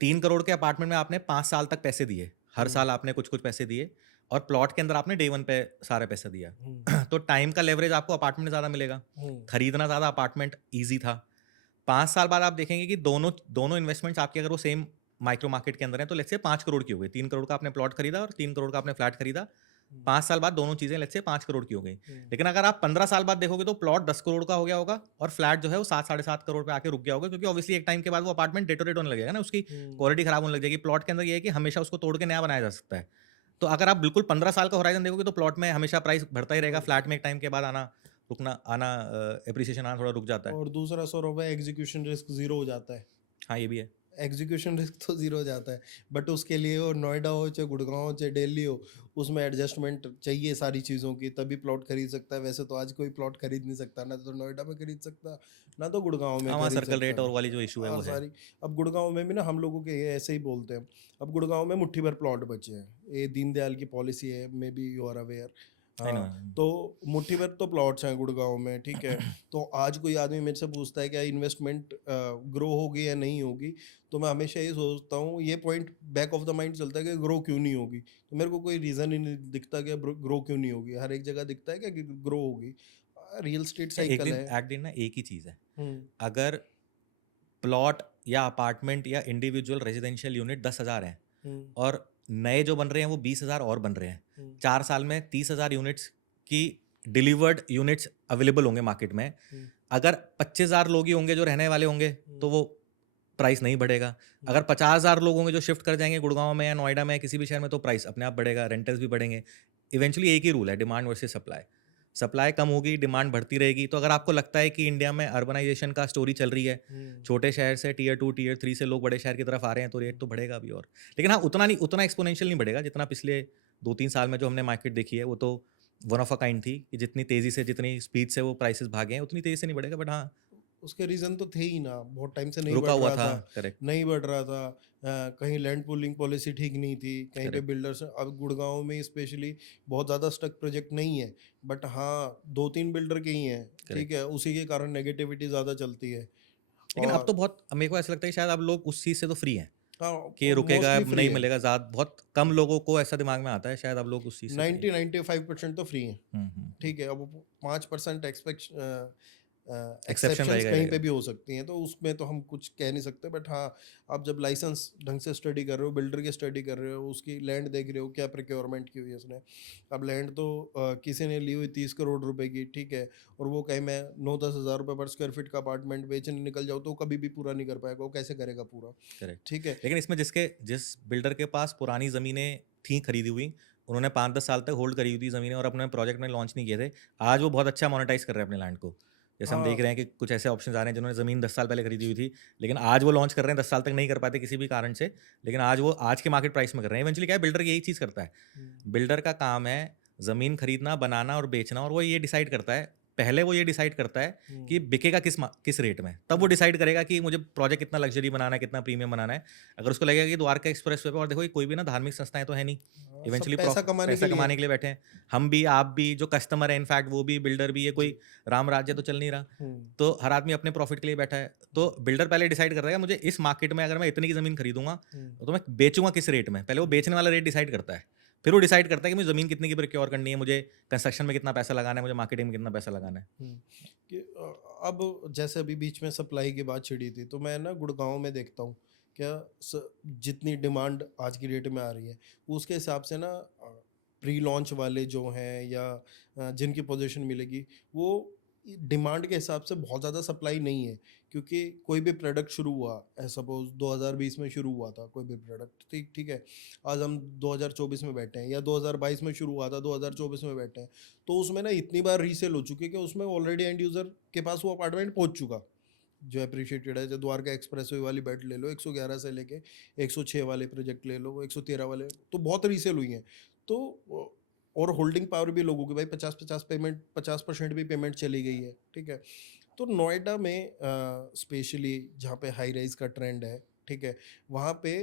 3 करोड़ के अपार्टमेंट में आपने 5 साल तक पैसे दिए। हर हुँ, साल आपने कुछ-कुछ पैसे दिए और प्लॉट के अंदर आपने डे 1 पे सारा पैसा दिया। हुँ, तो टाइम का लेवरेज आपको अपार्टमेंट में ज़्यादा मिलेगा। हुँ, खरीदना ज़्यादा अपार्टमेंट ईज़ी था। 5 साल बाद आप देखेंगे कि दोनों दोनों इन्वेस्टमेंट्स आपके अगर वो सेम माइक्रो मार्केट के अंदर हैं, तो लेट्स से 5 करोड़ की हो गई। 3 करोड़ का आपने प्लॉट खरीदा और 3 करोड़ का आपने फ्लैट खरीदा। 5 साल बाद दोनों चीजें लेट्स से 5 करोड़ की हो गई। हम्म, लेकिन अगर आप 15 साल बाद देखोगे तो प्लॉट 10 करोड़ का हो गया होगा और फ्लैट जो है वो 7-7.5 करोड़ पे आके रुक गया होगा, क्योंकि ऑब्वियसली एक टाइम के बाद वो अपार्टमेंट डेटोरेट होने लगेगा ना, उसकी हम्म, क्वालिटी खराब होने लग जाएगी। प्लॉट के अंदर ये है कि हमेशा उसको तोड़ के नया बनाया जा सकता है। तो अगर आप बिल्कुल 15 साल का होराइजन देखोगे तो प्लॉट में हमेशा प्राइस बढ़ता ही रहेगा, फ्लैट में एक टाइम के बाद आना एप्रिसिएशन आना थोड़ा रुक जाता है। और दूसरा सौरभ है, एग्जीक्यूशन रिस्क जीरो हो जाता है। हाँ, ये भी है। एग्जीक्यूशन रिस्क तो जीरो हो जाता है, बट उसके लिए वो नोएडा हो चाहे गुड़गांव हो चाहे दिल्ली हो, उसमें एडजस्टमेंट चाहिए सारी चीज़ों की, तभी प्लॉट खरीद सकता है। वैसे तो आज कोई प्लॉट खरीद नहीं सकता, ना तो नोएडा में खरीद सकता, ना तो गुड़गांव में हाँ, वहाँ खरीद सर्कल रेट सकता। और वाली जो इशू है हाँ वो है। सारी। अब गुड़गांव में भी ना हम लोगों के ये ऐसे ही बोलते हैं, अब गुड़गांव में मुट्ठी भर प्लॉट बचे हैं, ये दीनदयाल की पॉलिसी है, maybe you are aware. I know. हाँ, तो मुट्ठी भर तो प्लॉट्स हैं गुड़गांव में, ठीक है। तो आज कोई आदमी मेरे से पूछता है क्या इन्वेस्टमेंट ग्रो होगी या नहीं होगी, तो मैं हमेशा ये सोचता हूँ, ये point back of the mind चलता है कि ग्रो क्यों नहीं होगी। तो मेरे को कोई रीज़न ही नहीं दिखता कि ग्रो क्यों नहीं होगी। हर एक जगह दिखता है कि ग्रो होगी। रियल स्टेट एक साइकिल दिन है। एक दिन ना एक ही चीज़ है। हम्म, अगर प्लॉट या अपार्टमेंट या इंडिविजुअल रेजिडेंशियल यूनिट 10,000 हैं हम्म, और नए जो बन रहे हैं वो 20,000 और बन रहे हैं, हम्म, 4 साल में 30,000 यूनिट्स की डिलीवर्ड यूनिट्स अवेलेबल होंगे मार्केट में। हम्म, अगर 25,000 लोग ही होंगे जो रहने वाले होंगे तो वो प्राइस नहीं बढ़ेगा। अगर 50,000 लोग होंगे जो शिफ्ट कर जाएंगे गुड़गांव में या नोएडा में या किसी भी शहर में, तो प्राइस अपने आप बढ़ेगा, रेंटल्स भी बढ़ेंगे। इवेंचुअली एक ही रूल है, डिमांड वर्सेस सप्लाई। सप्लाई कम होगी, डिमांड बढ़ती रहेगी। तो अगर आपको लगता है कि इंडिया में अर्बनाइजेशन का स्टोरी चल रही है, हम्म, छोटे शहर से टियर 2 टियर 3 से लोग बड़े शहर की तरफ आ रहे हैं, तो रेट तो बढ़ेगा भी। और लेकिन हाँ, उतना नहीं, उतना एक्सपोनेंशियल नहीं बढ़ेगा जितना पिछले 2-3 साल में जो हमने मार्केट देखी है। वो तो वन ऑफ अ काइंड थी कि जितनी तेज़ी से, जितनी स्पीड से वो प्राइसेस भागे हैं, उतनी तेज़ी से नहीं बढ़ेगा। बट हाँ, उसके रीज़न तो थे ही ना, बहुत टाइम से नहीं रुका बढ़ हुआ रहा था। था। करेक्ट, नहीं बढ़ रहा था। कहीं लैंड पूलिंग पॉलिसी ठीक नहीं थी, कहीं पे करेक्ट, बिल्डर्स, अब गुड़गांव में स्पेशली बहुत ज़्यादा स्टक प्रोजेक्ट नहीं है, बट हाँ 2-3 बिल्डर के ही हैं, ठीक करेक्ट। है, उसी के कारण नेगेटिविटी ज़्यादा चलती है। लेकिन अब और तो बहुत, मेरे को ऐसा लगता है कि शायद अब लोग उस चीज़ से तो फ्री हैं हाँ, कि रुकेगा, मोस्टली फ्री नहीं है। मिलेगा। ज़्यादा बहुत कम लोगों को ऐसा दिमाग में आता है, शायद अब लोग उस चीज़ से फ्री हैं। 90-95% तो फ्री हैं। हुँ। ठीक है, अब 5% एक्सेप्शन एक्सेप्शंस रहेगा ही कहीं पे रहेगा। भी हो सकती हैं, तो उसमें तो हम कुछ कह नहीं सकते। बट हाँ, आप जब लाइसेंस ढंग से स्टडी कर रहे हो, बिल्डर की स्टडी कर रहे हो, उसकी लैंड देख रहे हो क्या प्रिक्योरमेंट की हुई है उसने। अब लैंड तो किसी ने ली हुई 30 करोड़ रुपए की, ठीक है, और वो कहे मैं 9-10 हज़ार रुपये पर स्क्वायर फीट का अपार्टमेंट बेचने निकल जाओ, तो वो कभी भी पूरा नहीं कर पाएगा। वो कैसे करेगा पूरा? करेक्ट। ठीक है। लेकिन इसमें जिस बिल्डर के पास पुरानी ज़मीनें थी खरीदी हुई, उन्होंने 5-10 साल तक होल्ड करी हुई थी ज़मीनें और अपने प्रोजेक्ट में लॉन्च नहीं किए थे, आज वो बहुत अच्छा मोनेटाइज़ कर रहे हैं अपने लैंड को। जैसे हम देख हाँ, रहे हैं कि कुछ ऐसे ऑप्शंस आ रहे हैं जिन्होंने ज़मीन 10 साल पहले खरीदी हुई थी, लेकिन आज वो लॉन्च कर रहे हैं, 10 साल तक नहीं कर पाते किसी भी कारण से, लेकिन आज वो आज के मार्केट प्राइस में कर रहे हैं। इवेंचुअली क्या है, बिल्डर यही चीज़ करता है। बिल्डर का काम है ज़मीन खरीदना, बनाना और बेचना, और वो ये डिसाइड करता है, पहले वो ये डिसाइड करता है कि बिकेगा किस रेट में, तब वो डिसाइड करेगा कि मुझे प्रोजेक्ट कितना लग्जरी बनाना है, कितना प्रीमियम बनाना है। अगर उसको लगेगा कि द्वारका एक्सप्रेस वे पे, और देखो ये कोई भी ना धार्मिक संस्थाएं तो है नहीं, हाँ, सब इवेंचुअली पैसा कमाने के पैसा लिए कमाने है। के लिए बैठे हैं। हम भी, आप भी, जो कस्टमर है इनफैक्ट वो भी, बिल्डर भी, ये जी। कोई राम राज्य तो चल नहीं रहा। हम्म, तो हर आदमी अपने प्रॉफिट के लिए बैठा है। तो बिल्डर पहले डिसाइड करता है कि मुझे इस मार्केट में अगर मैं इतनी की ज़मीन खरीदूंगा हम्म, तो मैं बेचूंगा किस रेट में, पहले वो बेचने वाला रेट डिसाइड करता है। फिर वो डिसाइड करता है कि मुझे ज़मीन कितने की प्रोक्योर करनी है, मुझे कंस्ट्रक्शन में कितना पैसा लगाना है, मुझे मार्केटिंग में कितना पैसा लगाना है। हम्म। कि अब जैसे अभी बीच में सप्लाई की बात छिड़ी थी, तो मैं ना गुड़गांव में देखता हूँ क्या, जितनी डिमांड आज की डेट में आ रही है, उसके हिसाब से ना प्री लॉन्च वाले जो हैं या जिनकी पोजीशन मिलेगी, वो डिमांड के हिसाब से बहुत ज़्यादा सप्लाई नहीं है। क्योंकि कोई भी प्रोडक्ट शुरू हुआ, सपोज 2020 में शुरू हुआ था कोई भी प्रोडक्ट, ठीक ठीक है, आज हम 2024 में बैठे हैं, या 2022 में शुरू हुआ था 2024 में बैठे हैं, तो उसमें ना इतनी बार रीसेल हो चुकी है कि उसमें ऑलरेडी एंड यूज़र के पास वो अपार्टमेंट पहुंच चुका, जो अप्रिशिएटेड है। जो द्वारका एक्सप्रेस वे वाली बेड ले लो, 111 से लेके 106 वाले प्रोजेक्ट ले लो, 113 वाले, तो बहुत रीसेल हुई हैं। तो और होल्डिंग पावर भी लोगों की, भाई 50-50 पेमेंट, 50% भी पेमेंट चली गई है, ठीक है। तो नोएडा में स्पेशली जहाँ पे हाई राइज का ट्रेंड है, ठीक है, वहाँ पे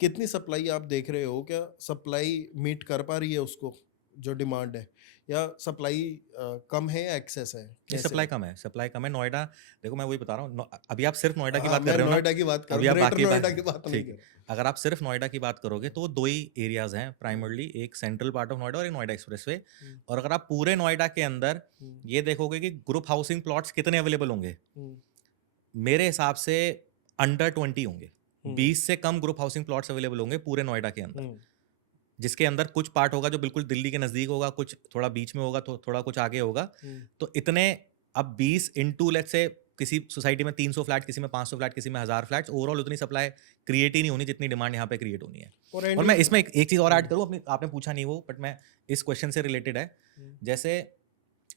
कितनी सप्लाई आप देख रहे हो? क्या सप्लाई मीट कर पा रही है उसको, जो डिमांड है, या सप्लाई कम है या एक्सेस है, ये कैसे सप्लाई है? कम है, सप्लाई कम है। नोएडा, देखो मैं वही बता रहा हूँ, अभी आप सिर्फ नोएडा की हाँ, बात कर मैं रहे हो ना, नोएडा की बात कर रहा अभी हूँ, आप ग्रेटर बाकी नोएडा की बात नहीं ठीक कर है। रहा। अगर आप सिर्फ नोएडा की बात करोगे तो वो दो ही एरियाज हैं प्राइमरली, एक सेंट्रल पार्ट ऑफ नोएडा और एक नोएडा एक्सप्रेसवे। हम्म, और अगर आप पूरे नोएडा के अंदर हम्म, ये देखोगे कि ग्रुप हाउसिंग प्लॉट्स कितने अवेलेबल होंगे, हम्म, मेरे हिसाब से अंडर 20 होंगे। हम्म, 20 से कम ग्रुप हाउसिंग प्लॉट्स अवेलेबल होंगे पूरे नोएडा के अंदर। हम्म, जिसके अंदर कुछ पार्ट होगा जो बिल्कुल दिल्ली के नज़दीक होगा, कुछ थोड़ा बीच में होगा, तो थोड़ा कुछ आगे होगा। तो इतने अब 20 इंटू लेट्स से किसी सोसाइटी में 300 फ्लैट, किसी में 500 फ्लैट, किसी में 1000 फ्लैट्स, ओवरऑल उतनी सप्लाई क्रिएट ही नहीं होनी जितनी डिमांड यहाँ पे क्रिएट होनी है। और मैं इसमें एक चीज़ और ऐड करूँ, अपनी आपने पूछा नहीं वो, बट मैं इस क्वेश्चन से रिलेटेड है। जैसे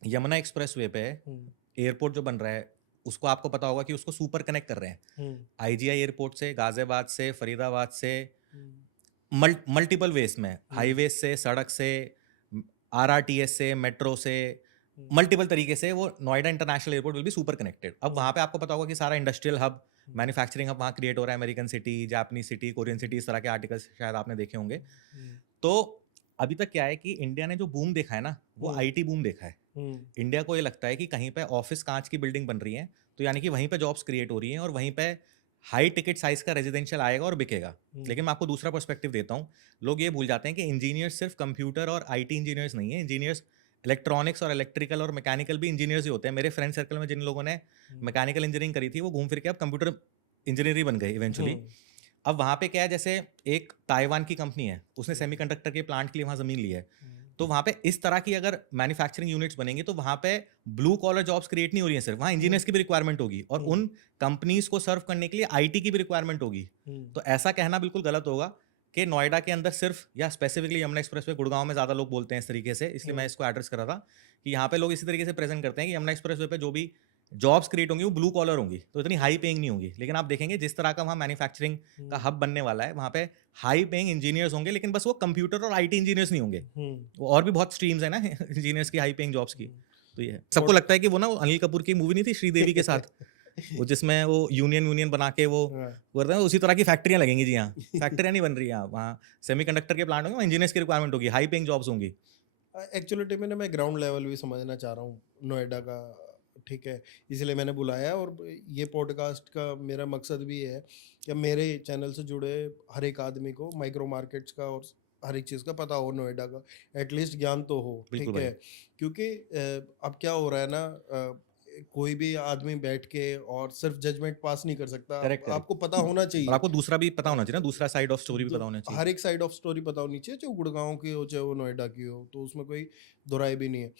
यमुना एक्सप्रेस वे पे एयरपोर्ट जो बन रहा है, उसको आपको पता होगा कि उसको सुपर कनेक्ट कर रहे हैं आईजीआई एयरपोर्ट से, गाजियाबाद से, फरीदाबाद से, मल्टीपल वेज में, हाईवे से, सड़क से, आरआरटीएस से, मेट्रो से, मल्टीपल तरीके से वो Noida international airport will be super connected. अब वहाँ पे आपको पता होगा कि सारा इंडस्ट्रियल हब, मैन्युफैक्चरिंग हब वहाँ क्रिएट हो रहा है। American city, Japanese city, Korean city, इस तरह के आर्टिकल्स शायद आपने देखे होंगे। तो अभी तक क्या है कि इंडिया ने जो बूम देखा है ना, वो आईटी बूम देखा है। इंडिया को ये लगता है कि कहीं पे ऑफिस कांच की बिल्डिंग बन रही है, तो यानी कि वहीं पे जॉब्स क्रिएट हो रही हैं और वहीं पे हाई टिकट साइज का रेजिडेंशियल आएगा और बिकेगा। लेकिन मैं आपको दूसरा पर्सपेक्टिव देता हूँ। लोग ये भूल जाते हैं कि इंजीनियर्स सिर्फ कंप्यूटर और आईटी इंजीनियर्स नहीं है, इंजीनियर्स इलेक्ट्रॉनिक्स और इलेक्ट्रिकल और मैकेनिकल भी इंजीनियर्स ही होते हैं। मेरे फ्रेंड सर्कल में जिन लोगों ने मैकेनिकल इंजीनियरिंग करी थी, वो घूम फिर के अब कंप्यूटर इंजीनियर ही बन गए इवेंचुअली। अब वहाँ पे क्या है, जैसे एक ताइवान की कंपनी है, उसने सेमीकंडक्टर के प्लांट के लिए वहाँ ज़मीन ली है, तो वहाँ पे इस तरह की अगर मैन्युफैक्चरिंग यूनिट्स बनेंगे तो वहाँ पे ब्लू कॉलर जॉब्स क्रिएट नहीं हो रही हैं सिर्फ, वहाँ इंजीनियर्स की भी रिक्वायरमेंट होगी और उन कंपनीज को सर्व करने के लिए आईटी की भी रिक्वायरमेंट होगी। तो ऐसा कहना बिल्कुल गलत होगा कि नोएडा के अंदर सिर्फ, या specifically Yamuna express way, Gurgaon में ज़्यादा लोग बोलते हैं इस तरीके से, इसलिए मैं इसको एड्रेस कर रहा था कि यहाँ पे लोग इसी तरीके से प्रेजेंट करते हैं कि यमुना एक्सप्रेस वे पे जो भी जॉब्स क्रिएट होंगी वो ब्लू कॉलर होंगी, तो इतनी हाई पेइंग नहीं होगी। लेकिन आप देखेंगे जिस तरह का वहाँ मैन्युफैक्चरिंग का हब बनने वाला है, वहाँ पे हाई पेइंग इंजीनियर्स होंगे, लेकिन बस वो कंप्यूटर और आईटी इंजीनियर्स नहीं होंगे, वो और भी बहुत स्ट्रीम्स है ना इंजीनियर्स की, हाई पेइंग जॉब्स की। तो ये है। सबको लगता है कि वो ना, वो अनिल कपूर की मूवी नहीं थी श्रीदेवी के साथ, वो जिसमें वो यूनियन बना के वो करते हैं, उसी तरह की फैक्ट्रियाँ लगेंगी जी। यहाँ फैक्ट्रियाँ नहीं बन रही हैं, वहाँ सेमीकंडक्टर के प्लांट होंगे, वहाँ इंजीनियर्स की रिक्वायरमेंट होगी, हाई पेइंग जॉब्स होंगी। एक्चुअली में मैं ग्राउंड लेवल भी समझना चाह रहा हूँ नोएडा का, ठीक है, इसलिए मैंने बुलाया। और ये पॉडकास्ट का मेरा मकसद भी है कि मेरे चैनल से जुड़े हर एक आदमी को माइक्रो मार्केट्स का और हर एक चीज़ का पता हो, नोएडा का एटलीस्ट ज्ञान तो हो, ठीक है। क्योंकि अब क्या हो रहा है ना, कोई भी आदमी बैठ के और सिर्फ जजमेंट पास नहीं कर सकता। आपको पता होना चाहिए, आपको दूसरा भी पता होना चाहिए ना, दूसरा साइड ऑफ स्टोरी भी पता होना चाहिए। हर एक साइड ऑफ स्टोरी पता होनी चाहिए, चाहे वो गुड़गांव की हो चाहे वो नोएडा की हो, तो उसमें कोई दुराई भी नहीं है।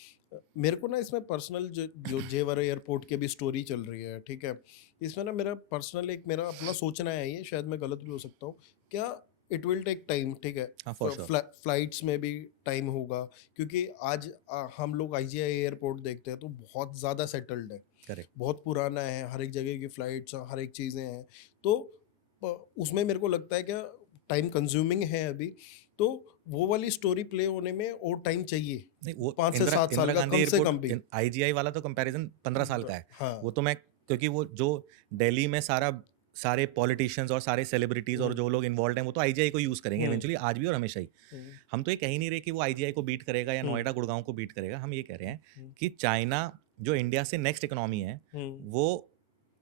मेरे को ना इसमें पर्सनल जो जेवर एयरपोर्ट की भी स्टोरी चल रही है, ठीक है, इसमें ना मेरा पर्सनल एक मेरा अपना सोचना है, ये शायद मैं गलत भी हो सकता हूँ, क्या इट विल टेक टाइम, ठीक है। फ्लाइट्स में भी टाइम होगा, क्योंकि आज हम लोग आईजीआई एयरपोर्ट देखते हैं तो बहुत ज़्यादा सेटल्ड है, करेक्ट, बहुत पुराना है, हर एक जगह की फ्लाइट्स, हर एक चीज़ें हैं, तो उसमें मेरे को लगता है क्या टाइम कंज्यूमिंग है अभी, तो वो वाली स्टोरी प्ले होने में और टाइम चाहिए। नहीं, वो 5 से 7 साल का कम से कम भी। आईजीआई वाला तो कंपैरिजन 15 साल का है। हाँ। वो तो मैं, क्योंकि वो जो दिल्ली में सारे पॉलिटिशियंस और सारे सेलिब्रिटीज और जो लोग इन्वॉल्व हैं, वो तो आईजीआई को यूज करेंगे इवेंचुअली, आज भी और हमेशा ही। हम तो ये कह ही नहीं रहे कि वो आईजीआई को बीट करेगा या नोएडा गुड़गांव को बीट करेगा। हम ये कह रहे हैं कि चाइना जो इंडिया से नेक्स्ट इकोनॉमी है, वो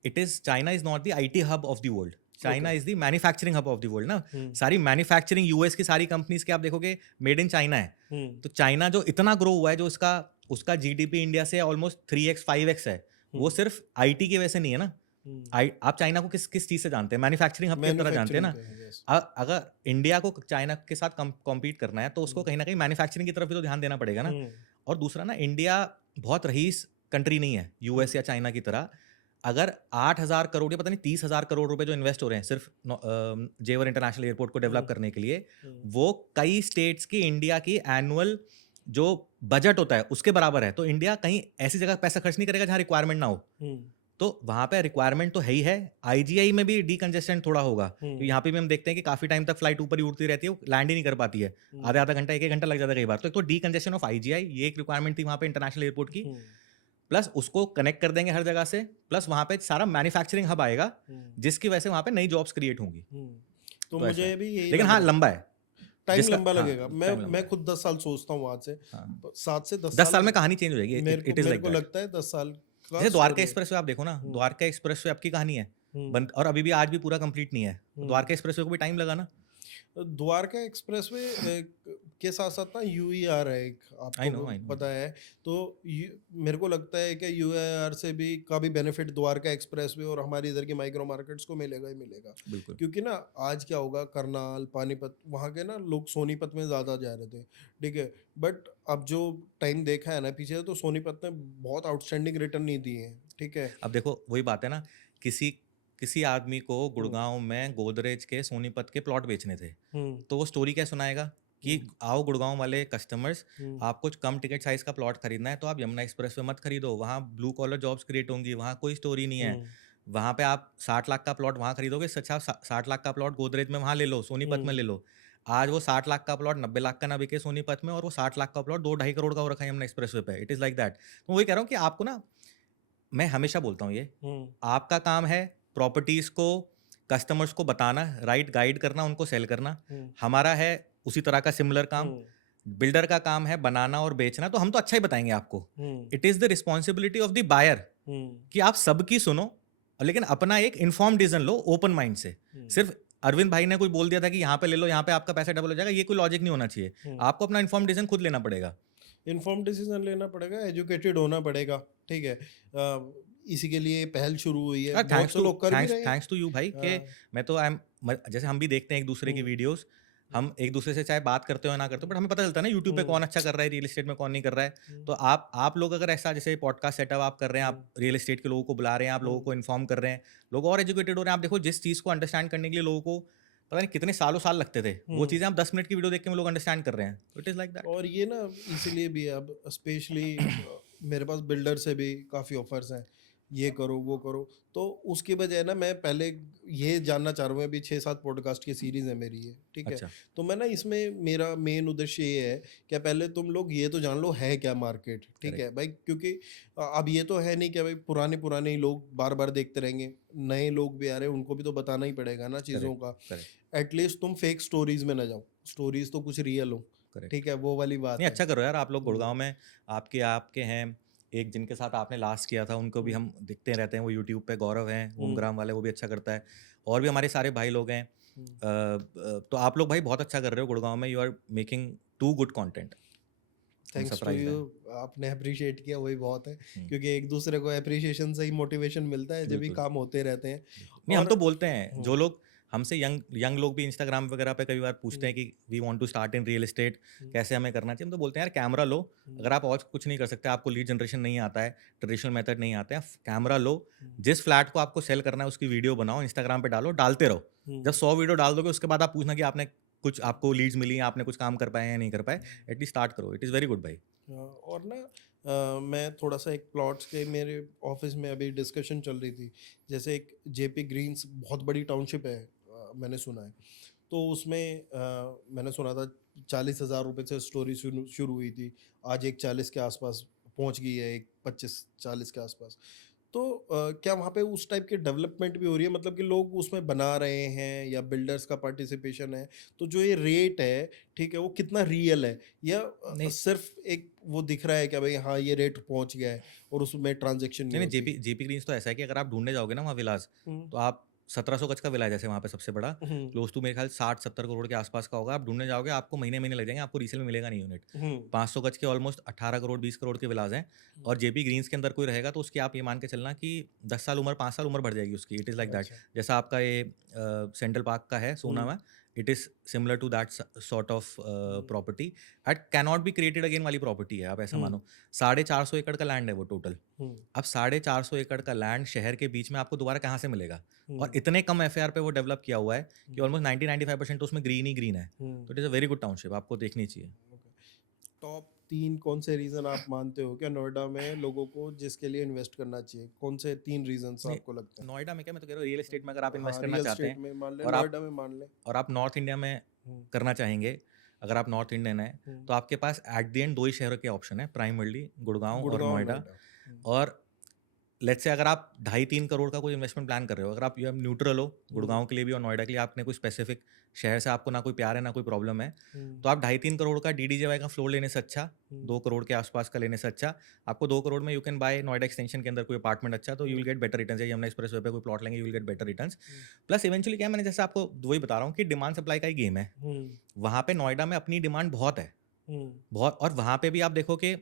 China is not the IT hub of the world, China is the manufacturing hub of the world ना। सारी मैन्युफैक्चरिंग यूएस की सारी कंपनीज के आप देखोगे मेड इन चाइना है। तो चाइना जो इतना ग्रो हुआ है, जो उसका जीडीपी इंडिया से ऑलमोस्ट 3x 5x है, वो सिर्फ आईटी की वजह से नहीं है ना। आप चाइना को किस चीज से जानते हैं? मैन्युफैक्चरिंग हब की तरह जानते हैं ना। अगर इंडिया को चाइना के साथ कॉम्पीट करना है, तो उसको कहीं ना कहीं मैन्युफैक्चरिंग की तरफ भी तो ध्यान देना पड़ेगा ना। और दूसरा ना, इंडिया बहुत रईस कंट्री नहीं है यूएस या चाइना की तरह। अगर 8,000 करोड़ या पता नहीं 30,000 करोड़ रुपए जो इन्वेस्ट हो रहे हैं सिर्फ जेवर इंटरनेशनल एयरपोर्ट को डेवलप करने के लिए, वो कई स्टेट्स की इंडिया की एनुअल जो बजट होता है उसके बराबर है। तो इंडिया कहीं ऐसी जगह पैसा खर्च नहीं करेगा जहां रिक्वायरमेंट ना हो। तो वहां पे रिक्वायरमेंट तो है ही है। आईजीआई में भी डीकंजेस्टेंट थोड़ा होगा, तो यहाँ पे भी हम देखते हैं कि काफी टाइम तक फ्लाइट ऊपर ही उड़ती रहती है, लैंड ही नहीं कर पाती है, आधा घंटा 1 घंटा लग जाता है कई बार। तो एक तो डीकंजेस्शन ऑफ आईजीआई, ये एक रिक्वायरमेंट थी वहां पे इंटरनेशनल एयरपोर्ट की, प्लस उसको कनेक्ट कर देंगे हर जगह से, प्लस वहां पे सारा मैन्युफैक्चरिंग हब आएगा, जिसकी वजह से वहां पे नई जॉब्स क्रिएट होंगी। तो मुझे भी यही, लेकिन हाँ, लंबा है, टाइम लंबा लगेगा। मैं खुद 10 साल सोचता हूँ आज से, 7 से 10 साल में कहानी चेंज हो जाएगी। मेरे को लगता है 10 साल का। जैसे द्वारका एक्सप्रेस वे आप देखो ना, द्वारका एक्सप्रेस वे आपकी कहानी है, और अभी भी आज भी पूरा कंप्लीट नहीं है। द्वारका एक्सप्रेस वे को भी टाइम लगा ना। द्वारका एक्सप्रेसवे के साथ साथ ना यूईआर है एक, आई आपको नो, आई नो। पता है? तो मेरे को लगता है कि यूईआर से भी का भी बेनिफिट द्वारका एक्सप्रेसवे और हमारी इधर की माइक्रो मार्केट्स को मिलेगा ही मिलेगा। बिल्कुल। क्योंकि ना आज क्या होगा, करनाल, पानीपत, वहाँ के ना लोग सोनीपत में ज़्यादा जा रहे थे, ठीक है? बट अब जो टाइम देखा है ना पीछे, तो सोनीपत ने बहुत आउटस्टैंडिंग रिटर्न नहीं दिए हैं, ठीक है? अब देखो वही बात है ना, किसी किसी आदमी को हुँ, गुड़गाँव में गोदरेज के सोनीपत के प्लॉट बेचने थे, हुँ, तो वो स्टोरी क्या सुनाएगा कि हुँ, आओ गुड़गाँव वाले कस्टमर्स, हुँ, आपको कम टिकट साइज़ का प्लॉट खरीदना है तो आप यमुना एक्सप्रेस पे मत खरीदो, वहाँ ब्लू कॉलर जॉब्स क्रिएट होंगी, वहाँ कोई स्टोरी नहीं है। हुँ, वहाँ पे आप 60 लाख का प्लॉट वहाँ खरीदोगे, इससे अच्छा 60 लाख का प्लॉट गोदरेज में वहाँ ले लो, सोनीपत में हुँ, ले लो। आज वो 60 लाख का प्लॉट 90 लाख का ना बिके सोनीपत में, और वो 60 लाख का प्लॉट 2 ढाई करोड़ का हो रखा है यमुना एक्सप्रेसवे पे। It is like that. तो वही कह रहा हूँ कि आपको ना, मैं हमेशा बोलता हूँ ये, हुँ, आपका काम है प्रॉपर्टीज़ को, कस्टमर्स को बताना, राइट गाइड करना, उनको सेल करना। हुँ, हमारा है उसी तरह का सिमिलर काम। हुँ, बिल्डर का काम है बनाना और बेचना, तो हम तो अच्छा ही बताएँगे आपको। Um, it is the responsibility of the buyer um, कि आप सबकी सुनो, लेकिन अपना एक इन्फॉर्म्ड डिसीजन लो ओपन माइंड से। हुँ, सिर्फ़ अरविंद भाई ने कोई बोल दिया था कि यहाँ पे ले लो, यहाँ पे आपका पैसा डबल हो जाएगा, ये कोई लॉजिक नहीं होना चाहिए। हुँ। आपको अपना इन्फॉर्म्ड डिसीजन खुद लेना पड़ेगा। इन्फॉर्म्ड डिसीजन लेना पड़ेगा, एजुकेटेड होना पड़ेगा, ठीक है? इसी के लिए पहल शुरू हुई है, बहुत से लोग कर भी रहे हैं। थैंक्स टू यू भाई कि अ, मैं तो आई एम जैसे हम भी देखते हैं एक दूसरे की हुँ, वीडियोस, हुँ, हम एक दूसरे से चाहे बात करते हो या ना करते हो, बट हमें पता चलता है ना यूट्यूब पे हुँ, कौन अच्छा कर रहा है रियल एस्टेट में, कौन नहीं कर रहा है। हुँ, तो आप लोग अगर ऐसा जैसे पॉडकास्ट सेटअप आप कर रहे हैं, आप हुँ, रियल एस्टेट के लोगों को बुला रहे हैं, आप लोगों हुँ, को इन्फॉर्म कर रहे हैं, लोग और एजुकेटेड हो रहे हैं। आप देखो जिस चीज़ को अंडरस्टैंड करने के लिए लोगों को पता नहीं कितने सालों साल लगते थे, वो हुँ। चीज़ें आप 10 मिनट की वीडियो देख के हम लोग अंडरस्टैंड कर रहे हैं। It is like that. और ये ना इसीलिए भी है, अब स्पेशली मेरे पास बिल्डर से भी काफ़ी ऑफर्स हैं, ये करो वो करो। तो उसकी बजाय ना मैं पहले ये जानना चाह रहा हूँ, अभी 6-7 पॉडकास्ट की सीरीज़ है मेरी ये, ठीक है? अच्छा, तो मैं ना इसमें मेरा मेन उद्देश्य ये है कि पहले तुम लोग ये तो जान लो है क्या मार्केट, ठीक करेक्ट, है भाई? क्योंकि अब ये तो है नहीं कि भाई पुराने-पुराने ही लोग बार-बार देखते रहेंगे, नए लोग भी आ रहे हैं, उनको भी तो बताना ही पड़ेगा ना चीज़ों करेक्ट, का। करेक्ट, एटलीस्ट तुम फेक स्टोरीज़ में ना जाओ, स्टोरीज़ तो कुछ रियल हो, करेक्ट। ठीक है? वो वाली बात नहीं, है। अच्छा करो यार, आप लोग हुँ, गुड़गाँव में आपके आपके हैं, एक जिनके साथ आपने लास्ट किया था, उनको भी हुँ, हम दिखते रहते हैं, वो यूट्यूब पे गौरव हैं, हुँ, होमग्राम वाले, वो भी अच्छा करता है। और भी हमारे सारे भाई लोग हैं। हुँ। तो आप लोग भाई बहुत अच्छा कर रहे हो गुड़गाँव में, you are making to good content. I am thanks to surprised you, I am. आपने एप्रिशिएट किया वही बहुत है, हुँ, क्योंकि एक दूसरे को एप्रिशिएशन से ही मोटिवेशन मिलता है, जब भी बिल्कुल, काम होते रहते हैं। बिल्कुल। नहीं, हम और तो बोलते हैं, हुँ, जो लोग हमसे यंग यंग लोग भी इंस्टाग्राम वगैरह पे कई बार पूछते हुँ, हैं कि we want to start in real estate, हुँ, कैसे हमें करना चाहिए? हम तो बोलते हैं यार कैमरा लो, हुँ, अगर आप और कुछ नहीं कर सकते, आपको लीड जनरेशन नहीं आता है, ट्रेडिशनल मेथड नहीं आते हैं, कैमरा लो, हुँ, जिस फ्लैट को आपको सेल करना है उसकी वीडियो बनाओ, इंस्टाग्राम पे डालो, डालते रहो। जब हुँ, 100 वीडियो डाल दोगे उसके बाद आप पूछना कि आपने कुछ आपको लीड्स मिली हैं, आपने कुछ काम कर पाए या नहीं कर पाए, हुँ। एटलीस्ट स्टार्ट करो, इट इज़ वेरी गुड भाई। और ना मैं थोड़ा-सा एक प्लॉट्स के मेरे ऑफ़िस में अभी डिस्कशन चल रही थी। जैसे एक जेपी ग्रीन्स बहुत बड़ी टाउनशिप है, मैंने सुना है। तो उसमें मैंने सुना था 40,000 रुपए से स्टोरी शुरू शुरू हुई थी। आज एक 40 के आसपास पहुँच गई है, एक 25-40 के आसपास। तो क्या वहाँ पे उस टाइप की डेवलपमेंट भी हो रही है? मतलब कि लोग उसमें बना रहे हैं या बिल्डर्स का पार्टिसिपेशन है? तो जो ये रेट है, ठीक है, वो कितना रियल है? या नहीं, सिर्फ़ एक वो दिख रहा है कि भई हाँ, ये रेट पहुँच गया है और उसमें ट्रांज़ैक्शन नहीं नहीं, नहीं, होती? जेपी ग्रीन्स तो ऐसा है कि अगर आप ढूँढने जाओगे ना वहाँ विलास, हुँ, तो आप 1700 गज का विला है जैसे वहाँ पे सबसे बड़ा, हुँ, क्लोज़ टू मेरे ख़्याल 60-70 करोड़ के आस-पास का होगा। आप ढूँढने जाओगे, आपको महीने-महीने लग जाएँगे, आपको रीसेल में मिलेगा नहीं यूनिट। हुँ, 500 गज के ऑलमोस्ट 18 करोड़, 20 करोड़ के विलास हैं, हुँ। और जेपी ग्रीन्स के अंदर कोई रहेगा तो उसकी आप ये मान के चलना कि 10 साल उम्र, 5 साल उम्र बढ़ जाएगी उसकी। It is like that. अच्छा। जैसा आपका ये सेंट्रल पार्क का है सोना हुँ, में, it is similar to that sort of हुँ, property. At cannot be created again वाली प्रॉपर्टी है, आप ऐसा हुँ, मानो। 450 एकड़ का लैंड है वो टोटल। हुँ, अब 450 एकड़ का लैंड शहर के बीच में आपको दोबारा कहाँ से मिलेगा? और हुँ, इतने कम एफएआर पे वो डेवलप किया हुआ है कि हुँ, ऑलमोस्ट 90-95% तो उसमें ग्रीन ही ग्रीन है। हुँ। तो it is a very good township, आपको देखनी चाहिए। ओके। टॉप 3 कौन से रीज़न आप मानते हो क्या नोएडा में लोगों को जिसके लिए इन्वेस्ट करना चाहिए? कौन से 3 रीज़न्स नहीं, आपको लगते हैं? नोएडा में क्या, मैं तो कह रहा हूँ रियल एस्टेट में अगर आप इन्वेस्ट हाँ, करना रियल चाहते एस्टेट हैं, में मान लें, और आप नोएडा में मान लें। और आप नॉर्थ इंडिया में हुँ, करना चाहेंगे, अगर आप नॉर्थ इंडियन हैं, हुँ। तो आपके पास एट द एंड 2 ही शहरों के ऑप्शन हैं, प्राइमरली गुड़गाँव और गुड़गाँव और नोएडा। नोएडा। हुँ, और लेट्स से अगर आप 2.5-3 करोड़ का कोई इन्वेस्टमेंट प्लान कर रहे हो, अगर आप न्यूट्रल हो गुड़गांव के लिए भी और नोएडा के लिए, आपने कोई स्पेसिफिक शहर से आपको ना कोई प्यार है ना कोई प्रॉब्लम है, तो आप 2.5-3 करोड़ का डीडीजेवाई का फ्लोर लेने से अच्छा, 2 करोड़ के आसपास का लेने से अच्छा, आपको 2 करोड़ में you can buy Noida extension के अंदर कोई अपार्टमेंट अच्छा, तो you will get better returns. या यमुना एक्सप्रेस वे पे कोई प्लॉट लेंगे, you will get better returns. Plus eventually क्या है, मैंने जैसे आपको वही बता रहा हूँ कि डिमांड सप्लाई का ही गेम है। वहाँ पे नोएडा में अपनी डिमांड बहुत है, बहुत। और वहाँ पे भी आप देखो कि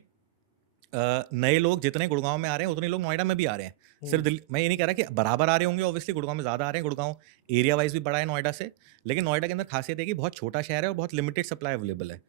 नए लोग जितने गुड़गांव में आ रहे हैं उतने लोग नोएडा में भी आ रहे हैं। सिर्फ दिल्ली, मैं ये नहीं कह रहा कि बराबर आ रहे होंगे, ऑब्वियसली गुड़गांव में ज़्यादा आ रहे हैं, गुड़गांव एरिया वाइज भी बड़ा है नोएडा से, लेकिन नोएडा के अंदर खासियत है कि बहुत छोटा शहर है और बहुत लिमिटेड सप्लाई अवेलेबल है।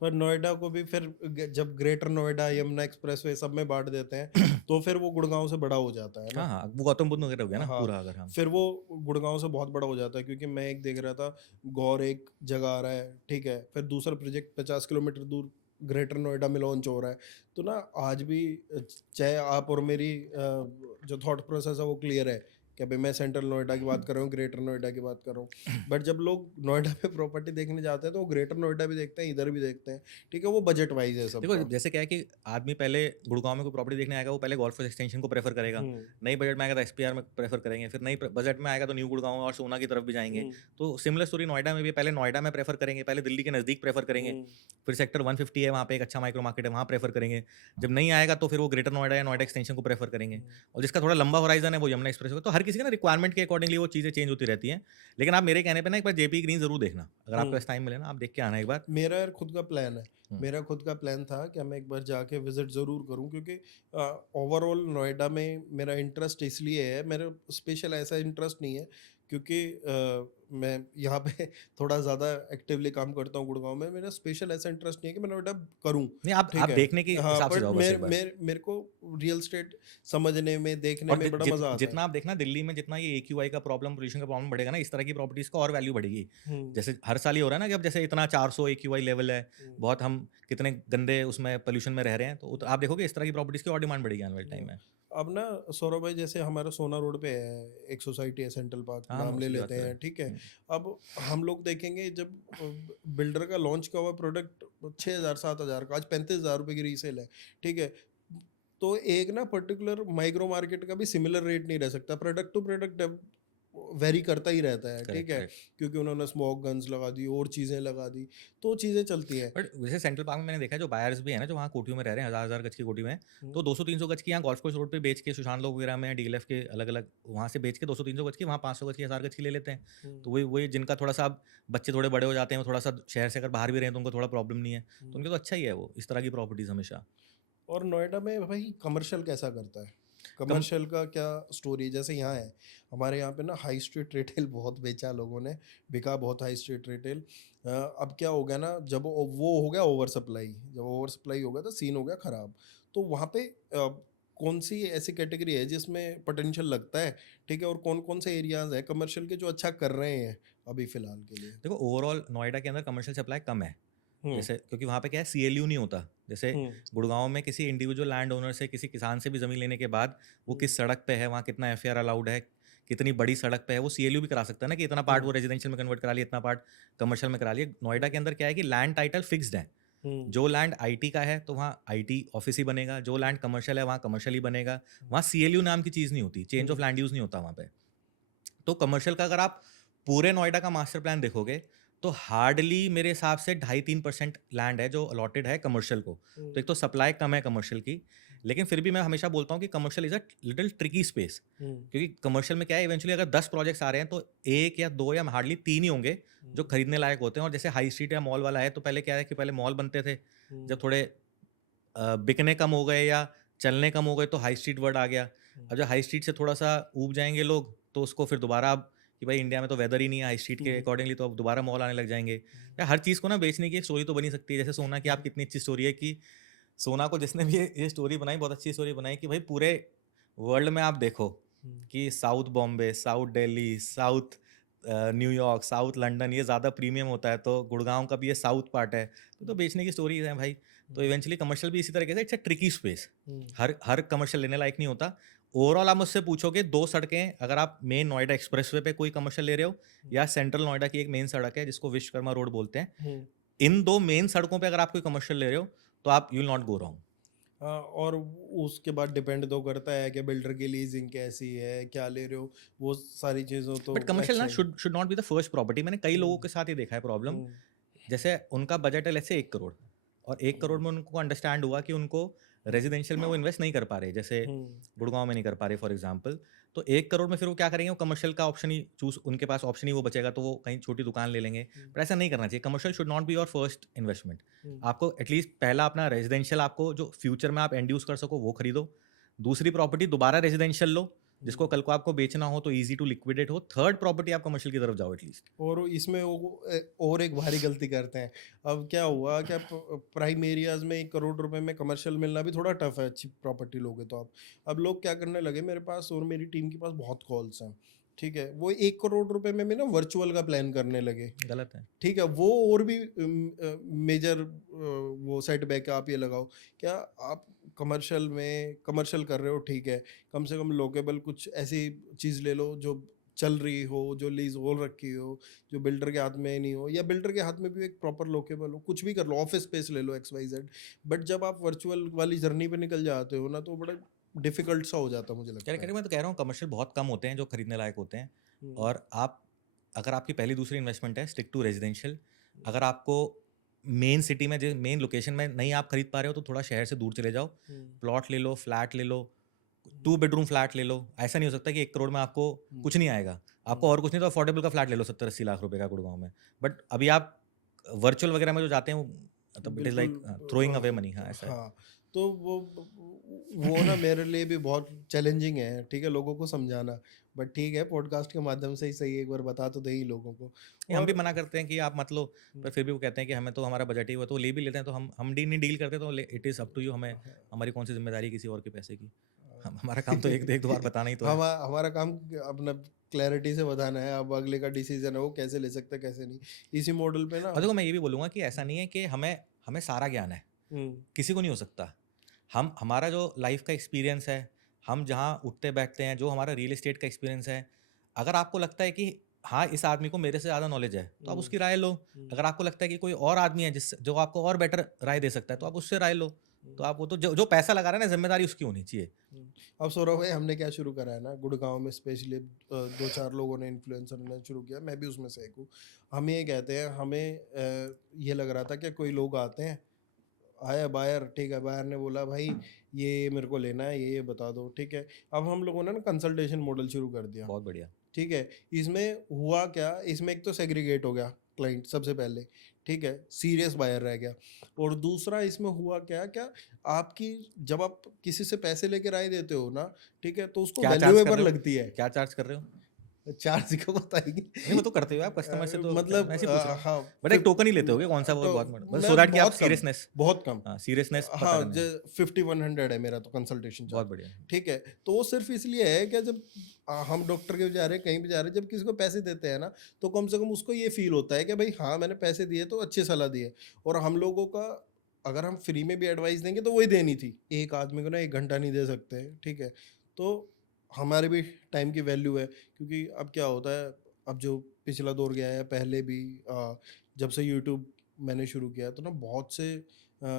पर नोएडा को भी फिर जब ग्रेटर नोएडा, यमुना एक्सप्रेसवे सब में बांट देते हैं तो फिर वो गुड़गांव से बड़ा हो जाता है ना। हाँ हाँ, वो गौतम बुद्ध नगर हो गया ना हाँ, पूरा, अगर हम फिर वो गुड़गांव से बहुत बड़ा हो जाता है, क्योंकि मैं एक देख रहा था, गौर एक जगह आ रहा है, ठीक है, फिर दूसरा प्रोजेक्ट 50 किलोमीटर दूर ग्रेटर नोएडा में लॉन्च हो रहा है। तो ना आज भी चाहे आप और मेरी जो थॉट प्रोसेस है वो क्लियर है कि भाई मैं सेंट्रल नोएडा की बात कर रहा हूँ, ग्रेटर नोएडा की बात कर रहा हूँ, बट जब लोग नोएडा पे प्रॉपर्टी देखने जाते हैं तो वो ग्रेटर नोएडा भी देखते हैं, इधर भी देखते हैं, ठीक है, वो बजट वाइज है देखो सबका। जैसे क्या है कि आदमी पहले गुड़गांव में कोई प्रॉपर्टी देखने आएगा, वो पहले गोल्फ एक्सटेंशन को प्रेफर करेगा, नई बजट में आएगा तो एसपीआर में प्रेफर करेंगे, फिर नई बजट में आएगा तो न्यू गुड़गांव और सोना की तरफ भी जाएंगे। तो सिमिलर स्टोरी नोएडा में भी, पहले नोएडा में प्रेफर करेंगे, पहले दिल्ली के नज़दीक प्रेफर करेंगे, फिर सेक्टर 150 है वहाँ पे एक अच्छा माइक्रो मार्केट है, वहाँ प्रेफर करेंगे। जब नहीं आएगा तो फिर वो ग्रेटर नोएडा या नोएडा एक्सटेंशन को प्रेफर करेंगे, और जिसका थोड़ा लंबा होराइजन है वो यमुना एक्सप्रेस। तो हर किसी के ना रिक्वायरमेंट के अकॉर्डिंगली वो चीज़ें चेंज होती रहती हैं। लेकिन आप मेरे कहने पे ना एक बार जेपी ग्रीन जरूर देखना, अगर आपको इस टाइम मिले ना, आप देख के आना एक बार। मेरा यार खुद का प्लान है, मेरा खुद का प्लान था कि मैं एक बार जाके विजिट ज़रूर करूं, क्योंकि ओवरऑल नोएडा में मेरा इंटरेस्ट इसलिए है, मेरा स्पेशल ऐसा इंटरेस्ट नहीं है, क्योंकि मैं यहाँ पे थोड़ा ज़्यादा एक्टिवली काम करता हूँ गुड़गांव में, मेरा स्पेशल ऐसा इंटरेस्ट नहीं है कि मैं नोएडा करूँ, नहीं, आप ठीक है, देखने के हाँ, हिसाब से बट जाओ बस एक बार। मेरे को रियल स्टेट समझने में, देखने और में बड़ा मज़ा आता जितना आप देखना दिल्ली में, जितना ये AQI का प्रॉब्लम, पोल्यूशन का प्रॉब्लम बढ़ेगा ना, इस तरह की प्रॉपर्टीज का और वैल्यू बढ़ेगी। है। जैसे हर साल ही हो रहा है ना कि अब जैसे इतना 400 AQI लेवल है, बहुत हम कितने गंदे उसमें पोल्यूशन में रह रहे हैं, तो आप देखोगे इस तरह की प्रॉपर्टीज की और डिमांड बढ़ेगी आने वाले टाइम में। अब ना सौरभ भाई, जैसे हमारा सोना रोड पे है एक सोसाइटी है, सेंट्रल पार्क, हाँ, हम नाम ले उसकी बात लेते करें। हैं, ठीक है। अब हम लोग देखेंगे जब बिल्डर का लॉन्च का हुआ प्रोडक्ट 6,000 7,000 का, आज 35,000 रुपये की रीसेल है, ठीक है। तो एक ना पर्टिकुलर माइक्रो मार्केट का भी सिमिलर रेट नहीं रह सकता, प्रोडक्ट टू प्रोडक्ट वेरी करता ही रहता है, ठीक करेक्ट है, करेक्ट। क्योंकि उन्होंने स्मोक गन्स लगा दी और चीज़ें लगा दी, तो चीज़ें चलती हैं। बट जैसे सेंट्रल पार्क में मैंने देखा है, जो बायर्स भी है ना, जो वहाँ कोठियों में रह रहे हैं, 1000 गज की कोठी में, हम्म, तो 200-300 गज की यहाँ गोल्फ कोर्स रोड पे बेच के, सुशांत लोग वगैरह में, DLF के अलग अलग वहाँ से बेच के 200-300 गज की, वहाँ 500 गज की, 1000 गज की ले लेते हैं। हम्म, तो वही वही जिनका थोड़ा सा अब बच्चे थोड़े बड़े हो जाते हैं, वो थोड़ा सा शहर से अगर बाहर भी रहे हैं तो उनको थोड़ा प्रॉब्लम नहीं है, तो उनके तो अच्छा ही है वो इस तरह की प्रॉपर्टीज हमेशा। और नोएडा में भाई कमर्शियल कैसा करता है? कम कमर्शियल का क्या स्टोरी है? जैसे यहाँ है, हमारे यहाँ पे ना हाई स्ट्रीट रिटेल बहुत बेचा लोगों ने, बिका बहुत हाई स्ट्रीट रिटेल। अब क्या हो गया ना, जब वो हो गया ओवर सप्लाई, जब ओवर सप्लाई हो गया तो सीन हो गया ख़राब। तो वहाँ पे कौन सी ऐसी कैटेगरी है जिसमें पोटेंशियल लगता है, ठीक है, और कौन कौन से एरियाज है कमर्शियल के जो अच्छा कर रहे हैं अभी फ़िलहाल के लिए? देखो, ओवरऑल नोएडा के अंदर कमर्शियल सप्लाई कम है। हम्म, जैसे क्योंकि वहाँ पे क्या है, CLU नहीं होता। जैसे हम्म, गुड़गांव में किसी इंडिविजुअल लैंड ओनर से, किसी किसान से भी ज़मीन लेने के बाद, वो किस सड़क पे है, वहाँ कितना FAR अलाउड है, कितनी बड़ी सड़क पे है, वो CLU भी करा सकता है ना, कि इतना पार्ट वो रेजिडेंशियल में कन्वर्ट करा लिया, इतना पार्ट कमर्शियल में करा लिया। नोएडा के अंदर क्या है कि लैंड टाइटल फिक्स्ड है। हम्म, जो लैंड IT का है तो वहाँ IT ऑफिस ही बनेगा, जो लैंड कमर्शियल है वहाँ कमर्शियल ही बनेगा। वहाँ CLU नाम की चीज़ नहीं होती, चेंज ऑफ लैंड यूज़ नहीं होता वहाँ पे। तो कमर्शियल का अगर आप पूरे नोएडा का मास्टर प्लान देखोगे, तो हार्डली मेरे हिसाब से 2.5-3% लैंड है जो अलॉटेड है कमर्शियल को। तो एक तो सप्लाई कम है कमर्शियल की, लेकिन फिर भी मैं हमेशा बोलता हूँ कि commercial is a little tricky space. क्योंकि कमर्शियल में क्या है, इवेंचुअली अगर 10 प्रोजेक्ट्स आ रहे हैं तो 1 या 2 या हार्डली 3 ही होंगे जो खरीदने लायक होते हैं। और जैसे हाई स्ट्रीट या मॉल वाला है, तो पहले क्या है कि पहले मॉल बनते थे, जब थोड़े बिकने कम हो गए या चलने कम हो गए तो हाई स्ट्रीट वर्ड आ गया। अब जब हाई स्ट्रीट से थोड़ा सा ऊब जाएंगे लोग, तो उसको फिर दोबारा अब कि भाई इंडिया में तो वेदर ही नहीं है हाई स्ट्रीट के अकॉर्डिंगली, तो अब दोबारा मॉल आने लग जाएंगे। या हर चीज़ को ना बेचने की एक स्टोरी तो बनी सकती है। जैसे सोना की आप कितनी अच्छी स्टोरी है कि सोना को जिसने भी ये स्टोरी बनाई, बहुत अच्छी स्टोरी बनाई कि भाई पूरे वर्ल्ड में आप देखो कि south Bombay, south Delhi, south New York, south London, ये ज़्यादा प्रीमियम होता है, तो गुड़गांव का भी ये साउथ पार्ट है, तो बेचने की स्टोरीज है भाई। तो इवेंचुअली कमर्शियल भी इसी तरीके से, it's a tricky space, her commercial लेने लायक नहीं होता। ओवरऑल आप मुझसे पूछोगे 2 सड़कें, अगर आप मेन नोएडा एक्सप्रेसवे पे कोई कमर्शियल ले रहे हो, या सेंट्रल नोएडा की एक मेन सड़क है जिसको विश्वकर्मा रोड बोलते हैं, इन 2 मेन सड़कों पे अगर आप कोई कमर्शियल ले रहे हो तो आप you will not go wrong. और उसके बाद डिपेंड तो करता है कि बिल्डर की लीजिंग कैसी है, क्या ले रहे हो, वो सारी चीज़ों तो बट कमर्शियल ना exchange. Should not be the first property. मैंने कई लोगों हुँ, के साथ ये देखा है प्रॉब्लम। हुँ, जैसे उनका बजट है लेट्स से 1 करोड़, और 1 करोड़ हुँ, में उनको अंडरस्टैंड हुआ कि उनको हुँ, रेजिडेंशियल में वो इन्वेस्ट नहीं कर पा रहे, जैसे हुँ, गुड़गांव में नहीं कर पा रहे फॉर एग्जांपल। तो 1 करोड़ में फिर वो क्या करेंगे, वो कमर्शियल का ऑप्शन ही चूज़, उनके पास ऑप्शन ही वो बचेगा, तो वो कहीं छोटी दुकान ले लेंगे। हुँ, बट ऐसा नहीं करना चाहिए। Commercial should not be your first investment. Um, आपको एटलीस्ट पहला अपना रेजिडेंशियल, आपको जो फ्यूचर में आप एंड यूज़ कर सको वो खरीदो। दूसरी प्रॉपर्टी दोबारा रेजिडेंशियल लो, जिसको हुँ। कल को आपको बेचना हो तो ईज़ी टू लिक्विडेट हो। थर्ड प्रॉपर्टी आप कमर्शियल की तरफ जाओ एटलीस्ट। और इसमें और एक भारी गलती करते हैं। अब क्या हुआ क्या, प्राइम एरियाज़ में 1 करोड़ रुपए में कमर्शियल मिलना भी थोड़ा टफ है, अच्छी प्रॉपर्टी लोगे तो आप। अब लोग क्या करने लगे, मेरे पास और मेरी टीम के पास बहुत कॉल्स हैं, ठीक है? वो 1 करोड़ रुपए में भी ना वर्चुअल का प्लान करने लगे। गलत है। ठीक है, वो और भी मेजर वो सेटबैक है। आप ये लगाओ, क्या आप कमर्शियल कर रहे हो, ठीक है, कम से कम लोकेबल कुछ ऐसी चीज़ ले लो जो चल रही हो, जो लीज़ होल्ड रखी हो, जो बिल्डर के हाथ में नहीं हो, या बिल्डर के हाथ में भी एक प्रॉपर लोकेबल हो, कुछ भी कर लो, ऑफिस स्पेस ले लो एक्स वाई जेड। बट जब आप वर्चुअल वाली जर्नी पे निकल जाते हो ना, तो बड़ा डिफिकल्ट सा हो जाता है, मुझे कह लगता रहे है। मैं तो कह रहा हूँ कमर्शियल बहुत कम होते हैं जो खरीदने लायक होते हैं। हम्म, और आप, अगर आपकी पहली दूसरी इन्वेस्टमेंट है, स्टिक टू रेजिडेंशियल। अगर आपको मेन सिटी में, जो मेन लोकेशन में नहीं आप खरीद पा रहे हो, तो थोड़ा शहर से दूर चले जाओ। हम्म, प्लॉट ले लो, फ्लैट ले लो, हम्म, 2 बेडरूम फ्लैट ले लो। ऐसा नहीं हो सकता कि 1 करोड़ में आपको हम्म, कुछ नहीं आएगा। आपको हम्म, और कुछ नहीं तो अफोर्डेबल का फ्लैट ले लो 70-80 लाख रुपए का गुड़गांव में। बट अभी आप वर्चुअल वगैरह में जो जाते हैं, वो मतलब इट इज़ बिल्कुल। Like throwing away money. हाँ, ऐसा है। हाँ, तो वो ना मेरे लिए भी बहुत चैलेंजिंग है, ठीक है, लोगों को समझाना। बट ठीक है, पॉडकास्ट के माध्यम से ही सही, एक बार बता तो दे ही लोगों को। नहीं, हम भी और मना करते हैं कि आप मत लो, पर फिर भी वो कहते हैं कि हमें तो हमारा बजट ही हुआ, तो वो ले भी लेते हैं। तो हम डील नहीं डील करते, तो it is up to you. हमें, हमारी कौन सी जिम्मेदारी है किसी और के पैसे की। हम, हमारा काम तो एक एक दो बार बताना ही तो है। हमारा काम अपना क्लैरिटी से बताना है, अब अगले का डिसीजन है वो कैसे ले सकता है, कैसे नहीं। इसी मॉडल पे ना। और देखो, मैं ये भी बोलूँगा कि ऐसा नहीं है कि हमें हमें सारा ज्ञान है। हम्म, किसी को नहीं हो सकता। हम, हमारा जो लाइफ का एक्सपीरियंस है, हम जहाँ उठते बैठते हैं, जो हमारा रियल एस्टेट का एक्सपीरियंस है, अगर आपको लगता है कि हाँ, इस आदमी को मेरे से ज़्यादा नॉलेज है, तो आप हम्म, उसकी राय लो। हम्म, अगर आपको लगता है कि कोई और आदमी है जिस जो आपको और बेटर राय दे सकता है, तो आप उससे राय लो। तो हम्म, आप, वो तो जो जो पैसा लगा रहा है ना, ज़िम्मेदारी उसकी होनी चाहिए। अब सौरभ भाई, हमने क्या शुरू करा है ना, गुड़गांव में स्पेशली 2-4 लोगों ने, इन्फ्लुएंसर ने शुरू किया, मैं भी उसमें से एक हूँ। हम ये कहते हैं, हमें ये लग रहा था कि कोई लोग आते हैं, आया बायर, ठीक है, बायर ने बोला भाई ये मेरे को लेना है, ये बता दो, ठीक है। अब हम लोगों ने ना कंसल्टेशन मॉडल शुरू कर दिया, बहुत बढ़िया। ठीक है। इसमें हुआ क्या, इसमें एक तो सेग्रीगेट हो गया क्लाइंट सबसे पहले, ठीक है, सीरियस बायर रह गया। और दूसरा इसमें हुआ क्या क्या, आपकी जब आप किसी से पैसे लेके राय देते हो ना, ठीक है, तो उसको क्या चार्ज कर वैल्यूएबल रहे हो? लगती है। क्या चार्ज कर रहे हो? चार्ज को बताएंगे। नहीं, वो तो करते हो आप कस्टमर से, तो क्या, मैं मतलब ऐसे ही पूछ रहा हूँ। हाँ, बट एक फिर टोकन ही लेते होगे, कौन सा वो तो बहुत बस मैं सो दैट कि आप बहुत कम, सीरियसनेस, बहुत कम। हाँ, सीरियसनेस पता हाँ, करने में। 50-100 है मेरा तो कंसल्टेशन बहुत चार्ज, बढ़िया। ठीक है। तो वो सिर्फ इसलिए है कि जब हम डॉक्टर के जा रहे हैं, कहीं भी जा रहे हैं, जब किसी को पैसे देते हैं ना, तो कम से कम उसको ये फील होता है कि भाई हाँ, मैंने पैसे दिए तो अच्छी सलाह दी है। और हम लोगों का, अगर हम फ्री में भी एडवाइस देंगे तो वही देनी थी, एक आदमी को ना 1 घंटा नहीं दे सकते, ठीक है। तो हमारे भी टाइम की वैल्यू है, क्योंकि अब क्या होता है, अब जो पिछला दौर गया है, पहले भी जब से यूट्यूब मैंने शुरू किया है, तो ना बहुत से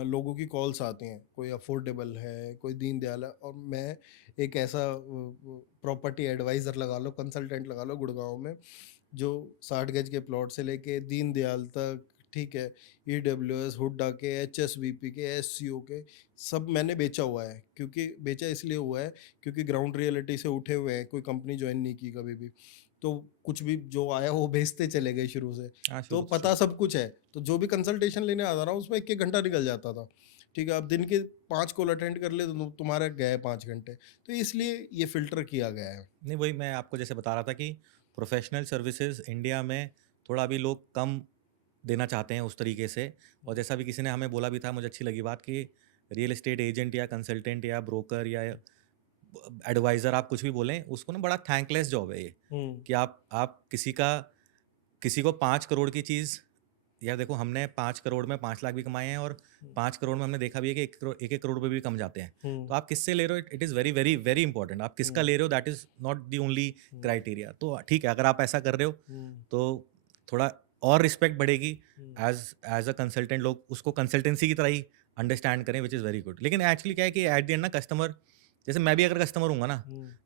लोगों की कॉल्स आती हैं, कोई अफोर्डेबल है, कोई दीन दयाल है, और मैं एक ऐसा प्रॉपर्टी एडवाइज़र लगा लो, कंसल्टेंट लगा लो गुड़गांव में, जो 60 गज के प्लॉट से लेके दीन दयाल तक, ठीक है, EWS, हुड्डा के, HSBP के, SCO के, सब मैंने बेचा हुआ है। क्योंकि बेचा इसलिए हुआ है, क्योंकि ग्राउंड रियलिटी से उठे हुए हैं, कोई कंपनी ज्वाइन नहीं की कभी भी। तो कुछ भी जो आया वो बेचते चले गए शुरू से। हाँ, तो शुरू पता शुरू सब कुछ है, तो जो भी कंसल्टेशन लेने आता ना, उसमें 1-1 घंटा निकल जाता था, ठीक है। अब दिन के 5 कॉल अटेंड कर ले तो तुम्हारे गए 5 घंटे। तो इसलिए ये फिल्टर किया गया है। नहीं, वही मैं आपको जैसे बता रहा था कि प्रोफेशनल सर्विसेज इंडिया में थोड़ा अभी लोग कम देना चाहते हैं उस तरीके से। और जैसा भी किसी ने हमें बोला भी था, मुझे अच्छी लगी बात, कि रियल एस्टेट एजेंट या कंसल्टेंट या ब्रोकर या एडवाइज़र, आप कुछ भी बोलें, उसको ना बड़ा थैंकलेस जॉब है ये। हम्म, कि आप किसी को 5 करोड़ की चीज़, यार देखो, हमने 5 करोड़ में 5 लाख भी कमाए हैं, और 5 करोड़ में हमने देखा भी है कि 1 करोड़ रुपये भी कम जाते हैं। हम्म, तो आप किससे ले रहे हो, it is very very very important. आप किसका हम्म, ले रहे हो, that is not the only hmm, criteria. तो ठीक है, अगर आप ऐसा कर रहे हो, हम्म, तो थोड़ा और रिस्पेक्ट बढ़ेगी। हम्म, एज एज अ कंसल्टेंट लोग उसको कंसल्टेंसी की तरह ही अंडरस्टैंड करें, विच इज़ वेरी गुड। लेकिन एक्चुअली क्या है कि एट द एंड ना कस्टमर, जैसे मैं भी अगर कस्टमर हूँगा ना,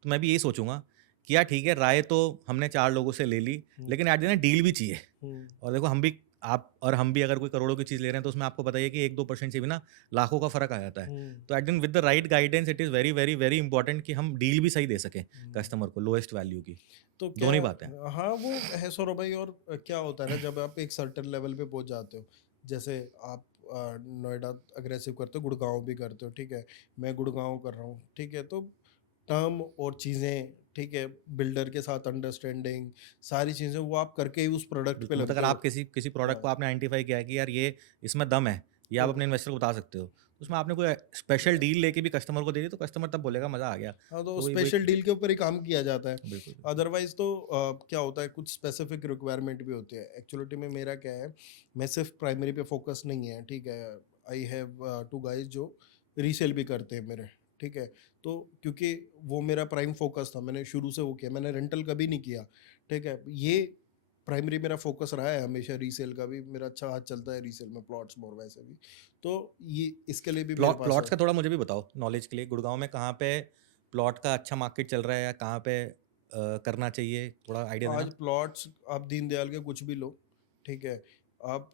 तो मैं भी यही सोचूंगा कि यार ठीक है, राय तो हमने 4 लोगों से ले ली, लेकिन एट द एंड डील भी चाहिए। और देखो हम भी, आप और हम भी अगर कोई करोड़ों की चीज़ ले रहे हैं तो उसमें आपको बताइए कि 1-2% से भी ना लाखों का फ़र्क आ जाता है। तो at the end with the right guidance it is very very very important कि हम डील भी सही दे सकें कस्टमर को, लोएस्ट वैल्यू की। तो क्या, दोनों ही बातें हैं। हाँ वो है सौरभ भाई। और क्या होता है ना, जब आप एक सर्टेन लेवल पे पहुंच जाते हो, जैसे आप नोएडा अग्रेसिव करते हो, गुड़गांव भी करते हो, ठीक है, मैं गुड़गांव कर रहा हूँ, ठीक है, तो टर्म और चीज़ें, ठीक है, बिल्डर के साथ अंडरस्टैंडिंग, सारी चीज़ें वो आप करके ही उस प्रोडक्ट पे बिल्कुल, मतलब लगते अगर आप हो। किसी किसी प्रोडक्ट को हाँ, आपने आइडेंटिफाई किया है कि यार ये इसमें दम है, ये आप तो अपने इन्वेस्टर को बता सकते हो, तो उसमें आपने कोई स्पेशल डील लेके भी कस्टमर को दे दी तो कस्टमर तब बोलेगा मज़ा आ गया। हाँ, तो तो वही वही स्पेशल डील के ऊपर ही काम किया जाता है। बिल्कुल, बिल्कुल। अदरवाइज तो क्या होता है, कुछ स्पेसिफिक रिक्वायरमेंट भी होती है। एक्चुअलिटी में मेरा क्या है, मैं सिर्फ प्राइमरी पे फोकस नहीं है, ठीक है, आई हैव 2 गाइस जो रीसेल भी करते हैं मेरे, ठीक है। तो क्योंकि वो मेरा प्राइम फोकस था, मैंने शुरू से वो किया, मैंने रेंटल कभी नहीं किया, ठीक है। ये प्राइमरी मेरा फोकस रहा है हमेशा, रीसेल का भी मेरा अच्छा हाथ चलता है रीसेल में, प्लॉट्स मोर वैसे भी। तो ये इसके लिए भी मेरे पास प्लॉट्स है। का थोड़ा मुझे भी बताओ नॉलेज के लिए, गुड़गांव में कहाँ पे प्लॉट का अच्छा मार्केट चल रहा है या कहाँ पे करना चाहिए, थोड़ा आइडिया आज देना। प्लॉट्स आप दीनदयाल के कुछ भी लो, ठीक है, आप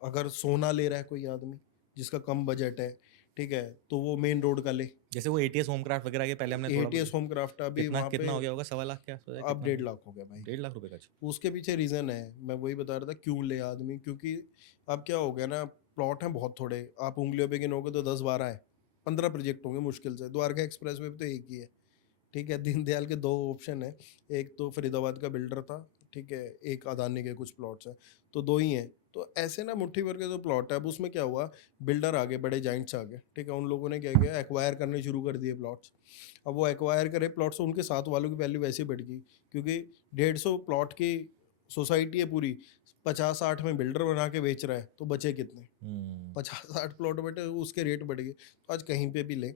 अगर सोना ले रहा है कोई आदमी जिसका कम बजट है, ठीक है, तो वो मेन रोड का ले। जैसे वो एटीएस होमक्राफ्ट वगैरह के पहले हमने थोड़ा एटीएस होम क्राफ्ट अभी कितना वहाँ पे कितना हो गया होगा, 1.25 लाख के आसपास है, अब कितना हो 1.5 लाख हो गया गया? भाई। 1.5 लाख रुपए का? अच्छा। उसके पीछे रीज़न है, मैं वही बता रहा था क्यों ले आदमी, क्योंकि अब क्या हो गया ना, प्लॉट हैं बहुत थोड़े, आप उंगलियों पे गिनोगे तो 10-12 है, 15 प्रोजेक्ट होंगे मुश्किल से। द्वारका एक्सप्रेस वे पे तो एक ही है, ठीक है। दीनदयाल के 2 ऑप्शन है, एक तो फरीदाबाद का बिल्डर था, ठीक है, एक अदानी के कुछ प्लॉट्स हैं, तो 2 ही हैं। तो ऐसे ना मुट्ठी भर के जो प्लॉट है, अब उसमें क्या हुआ, बिल्डर आ गए, बड़े जाइंट्स आ गए, ठीक है, उन लोगों ने क्या किया, एक्वायर करने शुरू कर दिए प्लॉट्स। अब वो एक्वायर करे प्लॉट्स, तो उनके साथ वालों की वैल्यू वैसे ही बढ़ गई, क्योंकि 150 प्लॉट की सोसाइटी है पूरी, 50-60 में बिल्डर बना के बेच रहा है, तो बचे कितने? हम्म। 50-60 प्लॉट बटे, उसके रेट बढ़ गए। तो आज कहीं पे भी ले,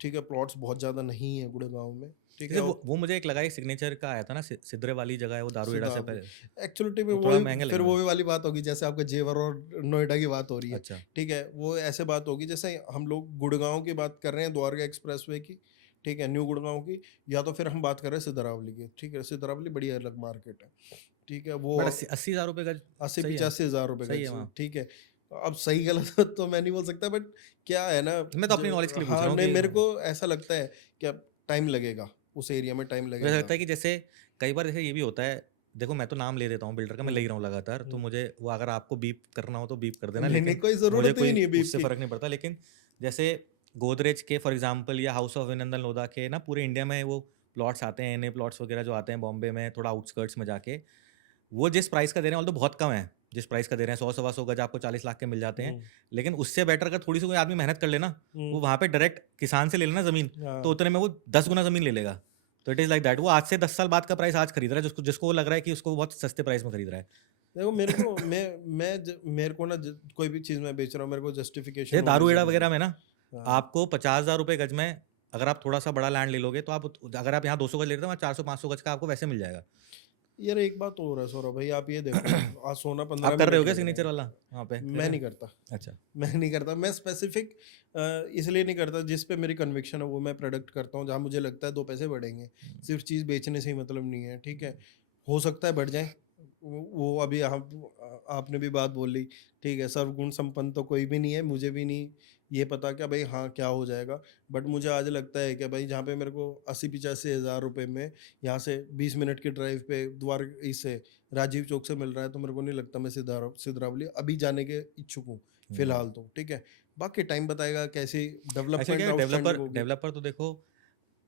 ठीक है, प्लॉट्स बहुत ज़्यादा नहीं है गुड़गांव में, ठीक जैसे है। वो मुझे एक लगा, एक सिग्नेचर का आया था ना, सिद्रे वाली जगह है वो, दारूहेड़ा से सिद्धार्थ पहले, एक्चुअलिटी में वो थोड़ा वही, महंगे फिर लगे वो मुझे। भी वाली बात होगी, जैसे आपका जेवर और नोएडा की बात हो रही है, अच्छा। ठीक है, वो ऐसे बात होगी जैसे हम लोग गुड़गांव की बात कर रहे हैं, द्वारका एक्सप्रेसवे की, ठीक है, न्यू गुड़गांव की, या तो फिर हम बात कर रहे हैं सिद्धरावली की, ठीक है। सिद्धरावली बड़ी अलग मार्केट है, ठीक है, वो बट 80,000 रुपये का अस्सी सही है, पिचासी हज़ार रुपये सही है गज, वहाँ। ठीक है। अब सही गलत तो मैं नहीं बोल सकता, बट क्या है ना, मैं तो अपनी नॉलेज के लिए पूछ हाँ रहा हूँ नहीं, कि मेरे को ऐसा लगता है कि अब टाइम लगेगा, उस एरिया में टाइम मुझे लगेगा। लगता है कि जैसे कई बार जैसे ये भी होता है, देखो मैं तो नाम ले देता हूँ बिल्डर का, मैं ले ही हम्म, रहा हूँ लगातार, तो हम्म। मुझे वो अगर आपको बीप करना हो तो बीप कर देना, नहीं नहीं, लेकिन कोई मुझे ज़रूरत ही कोई नहीं है बीफ उससे की। फ़र्क नहीं पड़ता। लेकिन जैसे गोदरेज के फॉर एग्जांपल, या हाउस ऑफ विनंदन लोधा के ना, पूरे इंडिया में वो प्लॉट्स आते हैं, एनए प्लॉट्स वगैरह जो आते हैं बॉम्बे में, थोड़ा आउटस्कर्ट्स में जाके, वो जिस प्राइस का दे रहे हैं, तो बहुत कम है जिस प्राइस का दे रहे हैं, 100 सवा 100 गज आपको 40 लाख के मिल जाते हैं। हम्म, लेकिन उससे बेटर अगर थोड़ी सी कोई आदमी मेहनत कर लेना, वो हम्म, वहाँ पे डायरेक्ट किसान से ले लेना ज़मीन, तो हाँ। उतने में वो 10 गुना ज़मीन ले लेगा। तो इट इज़ लाइक दैट, वो आज से 10 साल बाद का प्राइस आज खरीद रहा है, जिसको जिसको वो लग रहा है कि उसको वो बहुत सस्ते प्राइस में खरीद रहा है। देखो मेरे को, मेरे को ना, कोई भी चीज़ मैं बेच रहा हूँ, मेरे को जस्टिफिकेशन जैसे होनी दारूहेड़ा चाहिए। वगैरह में ना, हाँ, आपको 50,000 रुपये गज में, अगर आप थोड़ा सा बड़ा लैंड ले लोगे, तो आप, अगर आप यहाँ 200 गज ले रहे हो, वहाँ 400-500 गज का आपको वैसे मिल जाएगा। यार एक बात और है सौरभ भाई, आप ये देखो, आज सोना आप 15 कर रहे हो मिनट क्या लग रहा सिग्नेचर वाला है। वहाँ पे, कर मैं रहे नहीं हैं? करता, अच्छा। मैं नहीं करता, मैं स्पेसिफिक इसलिए नहीं करता, जिस पे मेरी कन्विक्शन है वो मैं प्रोडक्ट करता हूँ, जहाँ मुझे लगता है 2 पैसे बढ़ेंगे। सिर्फ चीज़ बेचने से ही मतलब नहीं है, ठीक है, हो सकता है बढ़ जाए, वो अभी हम आपने भी बात बोली, ठीक है, सर्वगुण संपन्न तो कोई भी नहीं है, मुझे भी नहीं ये पता क्या भाई हाँ क्या हो जाएगा। बट मुझे आज लगता है कि भाई जहाँ पे मेरे को 80-85 हज़ार रुपये में यहाँ से 20 मिनट की ड्राइव पे द्वार इससे राजीव चौक से मिल रहा है, तो मेरे को नहीं लगता मैं सिद्धरावली अभी जाने के इच्छुक हूँ हम्म। फिलहाल तो, ठीक है। बाकी टाइम बताएगा कैसी एक्चुअली क्या डेवलपमेंट है, आउटस्टैंडिंग डेवलपर होगी। डेवलपर तो देखो,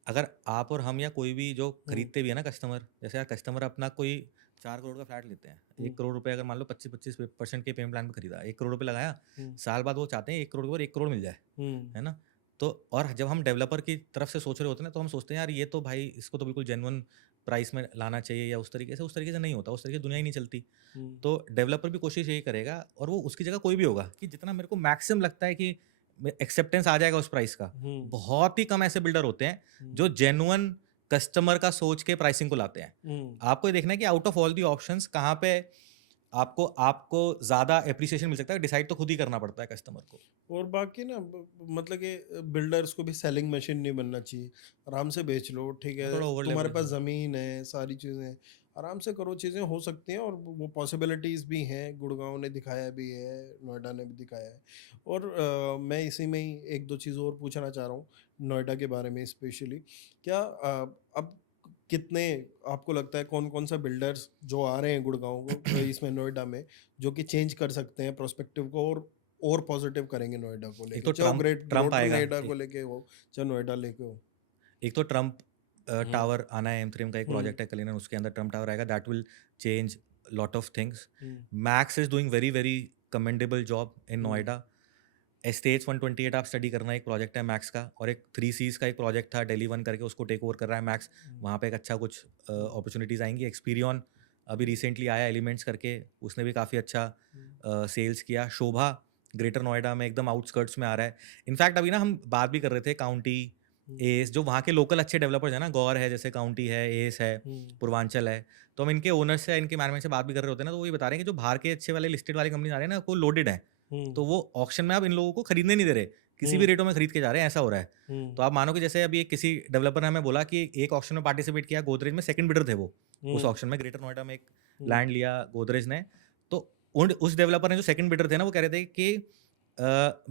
अगर आप और हम या कोई भी जो हम्म, खरीदते भी है ना कस्टमर, जैसे यार कस्टमर अपना कोई 4 करोड़ का फ्लैट लेते हैं, हम्म, 1 करोड़ रुपए अगर मान लो 25-25% के पेमेंट प्लान में खरीदा, 1 करोड़ रुपए लगाया, हम्म, साल बाद वो चाहते हैं 1 करोड़ के ऊपर 1 करोड़ मिल जाए, हम्म, है ना। तो और जब हम डेवलपर की तरफ से सोच रहे होते हैं ना, तो हम सोचते हैं यार ये तो भाई इसको तो बिल्कुल जेन्युइन प्राइस में लाना चाहिए, या उस तरीके से नहीं होता, उस तरीके से दुनिया ही नहीं चलती। हम्म, तो डेवलपर भी कोशिश यही करेगा, और वो उसकी जगह कोई भी होगा, कि जितना मेरे को मैक्सिमम लगता है कि एक्सेप्टेंस आ जाएगा उस प्राइस का, हम्म, बहुत ही कम ऐसे बिल्डर होते हैं हम्म, जो जेन्युइन कस्टमर का सोच के प्राइसिंग को लाते हैं। हम्म, आपको ये देखना है कि out of all the options कहाँ पे आपको आपको ज़्यादा एप्रिसिएशन मिल सकता है, डिसाइड तो खुद ही करना पड़ता है कस्टमर को। और बाकी ना मतलब कि बिल्डर्स को भी सेलिंग मशीन नहीं बनना चाहिए। आराम से बेच लो, ठीक वो है, थोड़ा ओवर तुम्हारे पास लेवरेज है। ज़मीन है, सारी चीज़ें हैं, आराम से करो, चीज़ें हो सकती हैं और वो पॉसिबिलिटीज़ भी हैं। गुड़गांव ने दिखाया भी है, नोएडा ने भी दिखाया है। और मैं इसी में ही एक दो चीज़ और पूछना चाह रहा हूँ नोएडा के बारे में स्पेशली। क्या अब कितने आपको लगता है कौन-कौन सा बिल्डर्स जो आ रहे हैं गुड़गांव को इसमें नोएडा में, जो कि चेंज कर सकते हैं पर्सपेक्टिव को और पॉजिटिव करेंगे नोएडा को एक लेके, तो चाहे वो ट्रम्प ट्रम्प ग्रेटर आएगा। नोएडा को लेके हो, चाहे नोएडा लेके हो। एक तो ट्रम्प हुँ, टावर आना है, M3M का एक हुँ, प्रोजेक्ट है कलिंगन, उसके अंदर ट्रम्प टावर आएगा, that will change lot of things. Hmm, max is doing very very commendable job in hmm, Noida. Estates 128 आप स्टडी करना, एक प्रोजेक्ट है मैक्स का, और एक 3 Cs का एक प्रोजेक्ट था दिल्ली वन करके, उसको टेक ओवर कर रहा है मैक्स। हुँ, वहाँ पे एक अच्छा कुछ हुँ, अपॉर्चुनिटीज़ आएंगी। एक्सपीरियन अभी रिसेंटली आया एलिमेंट्स करके, उसने भी काफ़ी अच्छा हुँ, सेल्स किया। शोभा ग्रेटर नोएडा में एकदम आउटस्कर्ट्स में आ रहा है। इनफैक्ट अभी ना हम बात भी कर रहे थे काउंटी, हुँ, एस, जो वहाँ के लोकल अच्छे डेवलपर्स हैं ना, गौर है जैसे काउंटी है, एस है, हुँ, पूर्वांचल है, तो हम इनके ओनर्स से, इनके मैनेजमेंट से बात भी कर रहे होते हैं ना, तो वो ये बता रहे हैं कि जो बाहर के अच्छे वाले लिस्टेड वाले कंपनी आ रहे हैं ना, वो लोडेड है। हुँ, तो वो ऑक्शन में अब इन लोगों को खरीदने नहीं दे रहे, किसी भी हुँ, रेटों में खरीद के जा रहे हैं, ऐसा हो रहा है। हुँ, तो आप मानो कि जैसे अभी एक किसी डेवलपर ने हमें बोला कि एक ऑक्शन में पार्टिसिपेट किया, गोदरेज में सेकंड बिडर थे वो, उस हुँ, ऑक्शन में ग्रेटर नोएडा में एक हुँ, लैंड लिया गोदरेज ने। तो उस डेवलपर ने, जो सेकंड बिडर थे ना, वो कह रहे थे कि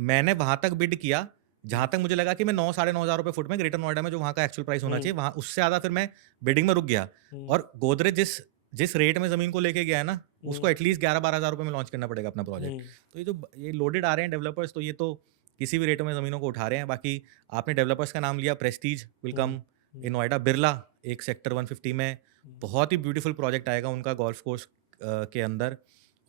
मैंने वहां तक बिड किया जहां तक मुझे लगा कि मैं 9 साढ़े 9 हज़ार रुपए फुट में ग्रेटर नोएडा में जो वहां का एक्चुअल प्राइस होना हुँ, चाहिए, वहां उससे ज्यादा फिर मैं बिडिंग में रुक गया। हुँ, और गोदरेज जिस जिस रेट में जमीन को लेके गया है ना, उसको हुँ, एटलीस्ट 11-12 हज़ार रुपए में लॉन्च करना पड़ेगा अपना प्रोजेक्ट। हुँ, तो ये लोडेड आ रहे हैं डेवलपर्स, तो ये तो किसी भी रेटों में ज़मीनों को उठा रहे हैं। बाकी आपने डेवलपर्स का नाम लिया, प्रेस्टीज विल हुँ, कम इन हुँ, नोएडा। बिरला एक सेक्टर 150 में बहुत ही ब्यूटीफुल प्रोजेक्ट आएगा उनका गोल्फ कोर्स के अंदर।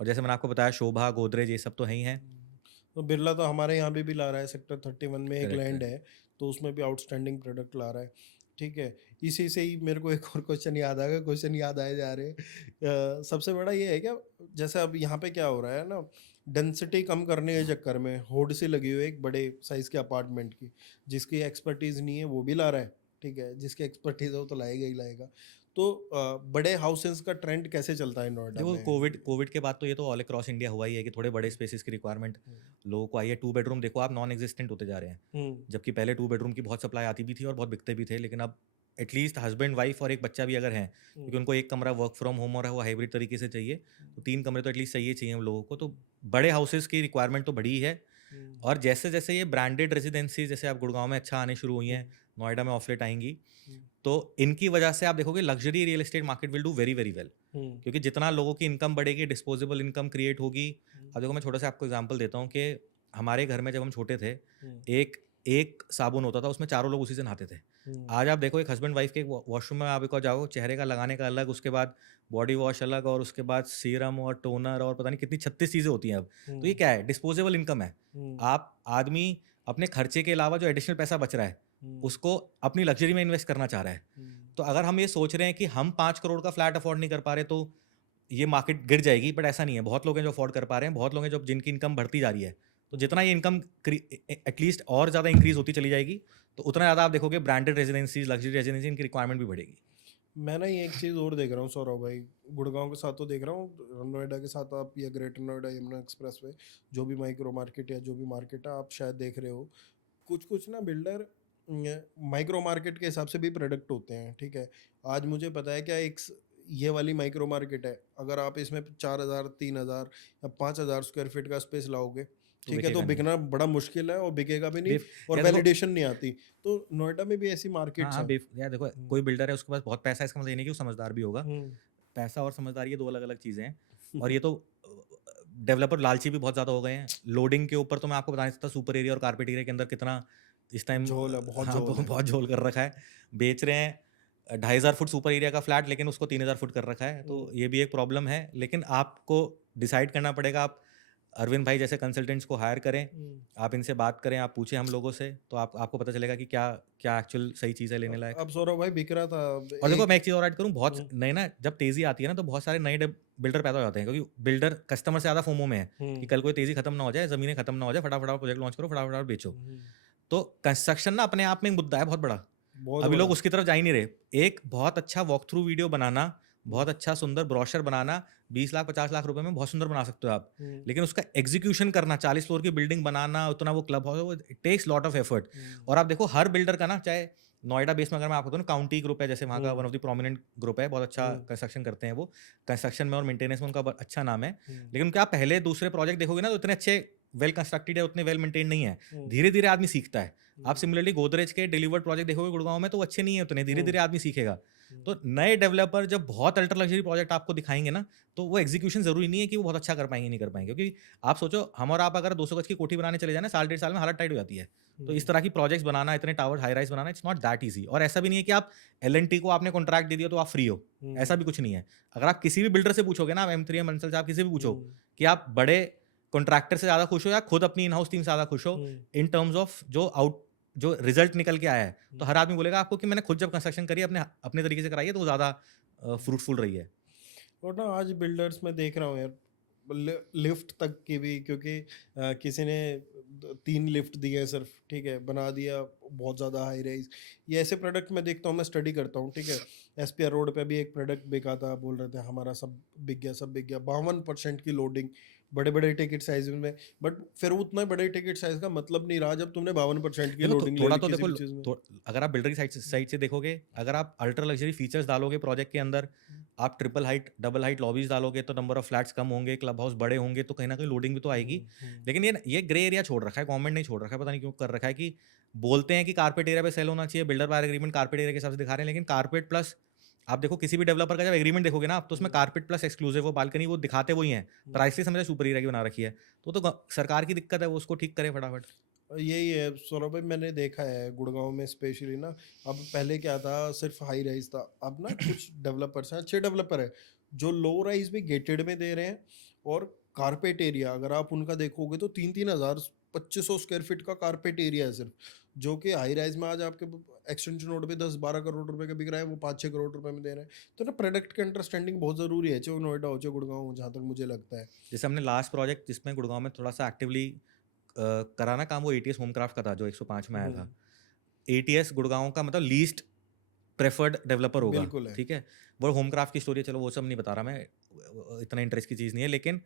और जैसे मैंने आपको बताया, शोभा, गोदरेज, ये सब तो है ही हैं। हुँ। तो बिरला तो हमारे यहाँ भी ला रहा है, सेक्टर 31 में एक करेक्ट, लैंड करेक्ट। है, तो उसमें भी आउटस्टैंडिंग प्रोडक्ट ला रहा है, ठीक है। इसी से ही मेरे को एक और क्वेश्चन याद आ गया, क्वेश्चन याद आए जा रहे हैं। सबसे बड़ा ये है क्या, जैसे अब यहाँ पे क्या हो रहा है ना, डेंसिटी कम करने के चक्कर में होड़ सी लगी हुई है एक बड़े साइज़ के अपार्टमेंट की, जिसकी एक्सपर्टीज़ नहीं है वो भी ला रहा है, ठीक है, जिसकी एक्सपर्टीज़ है वो तो लाएगा ही लाएगा। तो बड़े हाउसेस का ट्रेंड कैसे चलता है नोएडा देखो, में? कोविड कोविड के बाद तो ये तो ऑल अक्रॉस इंडिया हुआ ही है कि थोड़े बड़े हुँ, स्पेसेस की रिक्वायरमेंट हुँ, लोगों को आई है। 2 बेडरूम देखो आप, नॉन एग्जिस्टेंट होते जा रहे हैं। हुँ, जबकि पहले 2 बेडरूम की बहुत सप्लाई आती भी थी और बहुत बिकते भी थे, लेकिन अब एटलीस्ट हस्बैंड वाइफ और एक बच्चा भी अगर हैं, हुँ, क्योंकि उनको एक कमरा वर्क फ्रॉम होम और वो हाइब्रिड तरीके से चाहिए, तो 3 कमरे तो एटलीस्ट चाहिए हम लोगों को। तो बड़े हाउसेस की रिक्वायरमेंट तो बढ़ी ही है। हुँ, और जैसे-जैसे ये ब्रांडेड रेजिडेंसी, जैसे आप गुड़गाँव में अच्छा आने शुरू हुई हुँ, हैं, नोएडा में ऑफ लेट आएँगी, हुँ, तो इनकी वजह से आप देखोगे luxury real estate market will do very, very well. Um, क्योंकि जितना लोगों की इनकम बढ़ेगी, डिस्पोजेबल इनकम क्रिएट होगी। हुँ, अब देखो, मैं छोटा सा आपको एग्जांपल देता हूँ कि हमारे घर में जब हम छोटे थे, हुँ, एक एक साबुन होता था, उसमें चारों लोग उसी से नहाते थे। हुँ, आज आप देखो, एक हस्बैंड वाइफ के वॉशरूम में आप एक बार जाओ, चेहरे का लगाने का अलग, उसके बाद बॉडी वॉश अलग, और उसके बाद सीरम और टोनर और पता नहीं कितनी 36 चीज़ें होती हैं अब। तो ये हुँ, क्या है? डिस्पोजेबल इनकम है। हुँ, आप आदमी अपने खर्चे के अलावा जो एडिशनल पैसा बच रहा है, हुँ, उसको अपनी लग्जरी में इन्वेस्ट करना चाह रहा है। हुँ, तो अगर हम ये सोच रहे हैं कि हम 5 करोड़ का फ्लैट अफोर्ड नहीं कर पा रहे, तो ये मार्केट गिर जाएगी, बट ऐसा नहीं है। बहुत लोग हैं जो अफोर्ड कर पा रहे हैं, बहुत लोग हैं जो जिनकी इनकम बढ़ती जा रही है। तो जितना ये इनकम एटलीस्ट और ज़्यादा इंक्रीज होती चली जाएगी, तो उतना ज़्यादा आप देखोगे ब्रांडेड रेजिडेंसीज, लग्जरी रेजिडेंसी, इनकी रिक्वायरमेंट भी बढ़ेगी। मैं ना ये एक चीज़ और देख रहा हूँ सौरभ भाई, गुड़गांव के साथ तो देख रहा हूँ, नोएडा के साथ आप या greater Noida Yamuna express way, जो भी माइक्रो मार्केट या जो भी मार्केट है आप शायद देख रहे हो, कुछ कुछ ना बिल्डर माइक्रो मार्केट के हिसाब से भी प्रोडक्ट होते हैं, ठीक है। आज मुझे पता है क्या, ये वाली माइक्रो मार्केट है, अगर आप इसमें 4,000 3,000 या 5,000 स्क्वायर फीट का स्पेस लाओगे, तो ठीक है, तो बिकेगा नहीं। बिकना बड़ा मुश्किल है और बिकेगा भी नहीं, बेफ और या देखो, वैलिडेशन नहीं आती। तो नोएडा में भी ऐसी हाँ, मार्केट्स हाँ, हैं। यार देखो, हम्म, कोई बिल्डर है, उसके पास बहुत पैसा है, इसका मतलब ये नहीं कि वो समझदार भी होगा। हम्म, पैसा और समझदारी, ये 2 अलग-अलग चीज़ें हैं। और ये तो डेवलपर लालची भी बहुत ज़्यादा हो गए हैं। लोडिंग के ऊपर तो मैं आपको बता नहीं सकता सुपर एरिया और कारपेट एरिया के अंदर कितना इस टाइम झोल है, बहुत हाँ, झोल है। बहुत झोल कर रखा है। बेच रहे हैं 2,500 फुट सुपर एरिया का फ्लैट, लेकिन उसको 3,000 फुट कर रखा है। तो हम्म, ये भी एक प्रॉब्लम है। लेकिन आपको डिसाइड करना पड़ेगा। आप अरविंद भाई जैसे कंसल्टेंट्स को हायर करें, हम्म। आप इनसे बात करें, आप पूछें हम लोगों से, तो आपको पता चलेगा कि क्या क्या एक्चुअल सही चीज़ है लेने लायक। अब सौरभ भाई बिक रहा था अब और देखो, एक। मैं एक चीज़ और ऐड करूँ, बहुत हम्म, नए ना, जब तेज़ी आती है ना, तो बहुत सारे नए बिल्डर पैदा हो जाते हैं, क्योंकि बिल्डर कस्टमर से ज़्यादा फोमो में है कि हम्म, कल कोई तेज़ी खत्म ना हो जाए, ज़मीनें खत्म ना हो जाए, फटाफट प्रोजेक्ट लॉन्च करो, फटाफट बेचो। हम्म, तो कंस्ट्रक्शन ना अपने आप में एक मुद्दा है बहुत बड़ा। बहुत अभी बड़ा। लोग उसकी तरफ जा ही नहीं रहे। एक बहुत अच्छा वॉक थ्रू वीडियो बनाना, बहुत अच्छा सुंदर ब्रोशर बनाना 20 लाख 50 लाख रुपए में बहुत सुंदर बना सकते हो आप, लेकिन उसका एग्जीक्यूशन करना 40 फ्लोर की बिल्डिंग बनाना उतना वो club house it takes lot of effort. और आप देखो हर बिल्डर का ना, चाहे नोएडा बेस में अगर मैं आपको बताऊं, काउंटी ग्रुप है जैसे वहाँ का one of the prominent group है, बहुत अच्छा कंस्ट्रक्शन करते हैं वो, कंस्ट्रक्शन में और मेंटेनेंस में उनका बहुत अच्छा नाम है। लेकिन उनके आप पहले दूसरे प्रोजेक्ट देखोगे ना तो इतने अच्छे वेल कंस्ट्रक्टेड है, उतने वेल मेंटेन नहीं है। धीरे धीरे आदमी सीखता है। आप सिमिलरली गोदरेज के डिलीवर्ड प्रोजेक्ट देखोगे गुड़गांव में तो वो अच्छे नहीं है उतने, धीरे धीरे आदमी सीखेगा। तो नए डेवलपर जब बहुत अल्ट्रा लग्जरी प्रोजेक्ट आपको दिखाएंगे ना, तो वो एग्जीक्यूशन जरूरी नहीं है कि वो बहुत अच्छा कर पाएंगे नहीं कर पाएंगे, क्योंकि आप सोचो हम और आप अगर 200 गज की कोठी बनाने चले जाए ना, साल 1.5 साल में हालत टाइट हो जाती है। तो इस तरह की प्रोजेक्ट्स बनाना, इतने tower high rise banana, it's not that easy. और ऐसा भी नहीं है कि आप L&T को आपने कॉन्ट्रैक्ट दे दिया तो आप फ्री हो, ऐसा भी कुछ नहीं है। अगर आप किसी भी बिल्डर से पूछोगे ना, M3 मंसल से आप किसी भी पूछो कि आप बड़े कॉन्ट्रैक्टर से ज्यादा खुश हो या खुद अपनी इन हाउस टीम से ज्यादा खुश हो इन टर्म्स ऑफ जो रिजल्ट निकल के आया है, तो हर आदमी बोलेगा आपको कि मैंने खुद जब कंस्ट्रक्शन करी अपने अपने तरीके से कराई है तो वो ज़्यादा फ्रूटफुल रही है। और ना आज बिल्डर्स में देख रहा हूँ यार, लिफ्ट तक की भी, क्योंकि किसी ने 3 लिफ्ट दिए हैं सिर्फ, ठीक है, बना दिया बहुत ज़्यादा हाई राइज। ये ऐसे प्रोडक्ट मैं देखता हूँ, मैं स्टडी करता हूँ, ठीक है। SPR रोड पे भी एक प्रोडक्ट बिका था, बोल रहे थे हमारा सब बिक गया, सब बिक गया, 52% की लोडिंग, बड़े बड़े टिकट साइज में। बट फिर उतना बड़े टिकट साइज का मतलब नहीं रहा जब तुमने 52% की देखो लोडिंग ले थोड़ा ली तो किसी देखो भी चीज़ में। अगर आप बिल्डर की साइड से देखोगे, अगर आप अल्ट्रा लग्जरी फीचर्स डालोगे प्रोजेक्ट के अंदर, आप triple height double height lobbies डालोगे तो नंबर ऑफ फ्लैट्स कम होंगे, क्लब हाउस बड़े होंगे, तो कहीं ना कहीं लोडिंग भी तो आएगी। लेकिन ये ग्रे एरिया छोड़ रखा है गवर्नमेंट ने, छोड़ रखा है, पता नहीं क्यों कर रखा है कि बोलते हैं कि कारपेट एरिया पे सेल होना चाहिए, builder by agreement carpet area के हिसाब से दिखा रहे हैं, लेकिन कारपेट प्लस आप देखो किसी भी डेवलपर का जब एग्रीमेंट देखोगे ना आप, तो उसमें कारपेट प्लस एक्सक्लूसिव वो बालकनी वो दिखाते वही हैं, प्राइस लिस्ट हमेशा सुपर एरिया की बना रखी है। तो सरकार की दिक्कत है, वो उसको ठीक करे फटाफट। यही है सौरभ भाई, मैंने देखा है गुड़गांव में स्पेशली ना। अब पहले क्या था, सिर्फ हाई राइज था, अब ना कुछ डेवलपर्स हैं, अच्छे डेवलपर है, जो लो राइज भी गेटेड में दे रहे हैं। और कारपेट एरिया अगर आप उनका देखोगे तो 3-3 हज़ार 2500 स्क्वायर फीट का कारपेट एरिया है सिर्फ, जो कि हाई राइज में आज आपके एक्सटेंशन रोड पे 10-12 करोड़ रुपए का बिक रहा है, वो 5-6 करोड़ रुपए में दे रहे हैं। तो ना प्रोडक्ट की अंडरस्टैंडिंग बहुत ज़रूरी है, चाहे नोएडा हो चाहे गुड़गांव हो, जहाँ तक मुझे लगता है। जैसे हमने लास्ट प्रोजेक्ट जिसमें गुड़गांव में थोड़ा सा एक्टिवली कराना काम, वो ATS होमक्राफ्ट का था जो 105 में आया था। ATS गुड़गांव का मतलब लीस्ट प्रेफर्ड डेवलपर होगा, बिल्कुल है। ठीक है। वो होमक्राफ्ट की स्टोरी है, चलो वो सब नहीं बता रहा मैं, इतना इंटरेस्ट की चीज़ नहीं है। लेकिन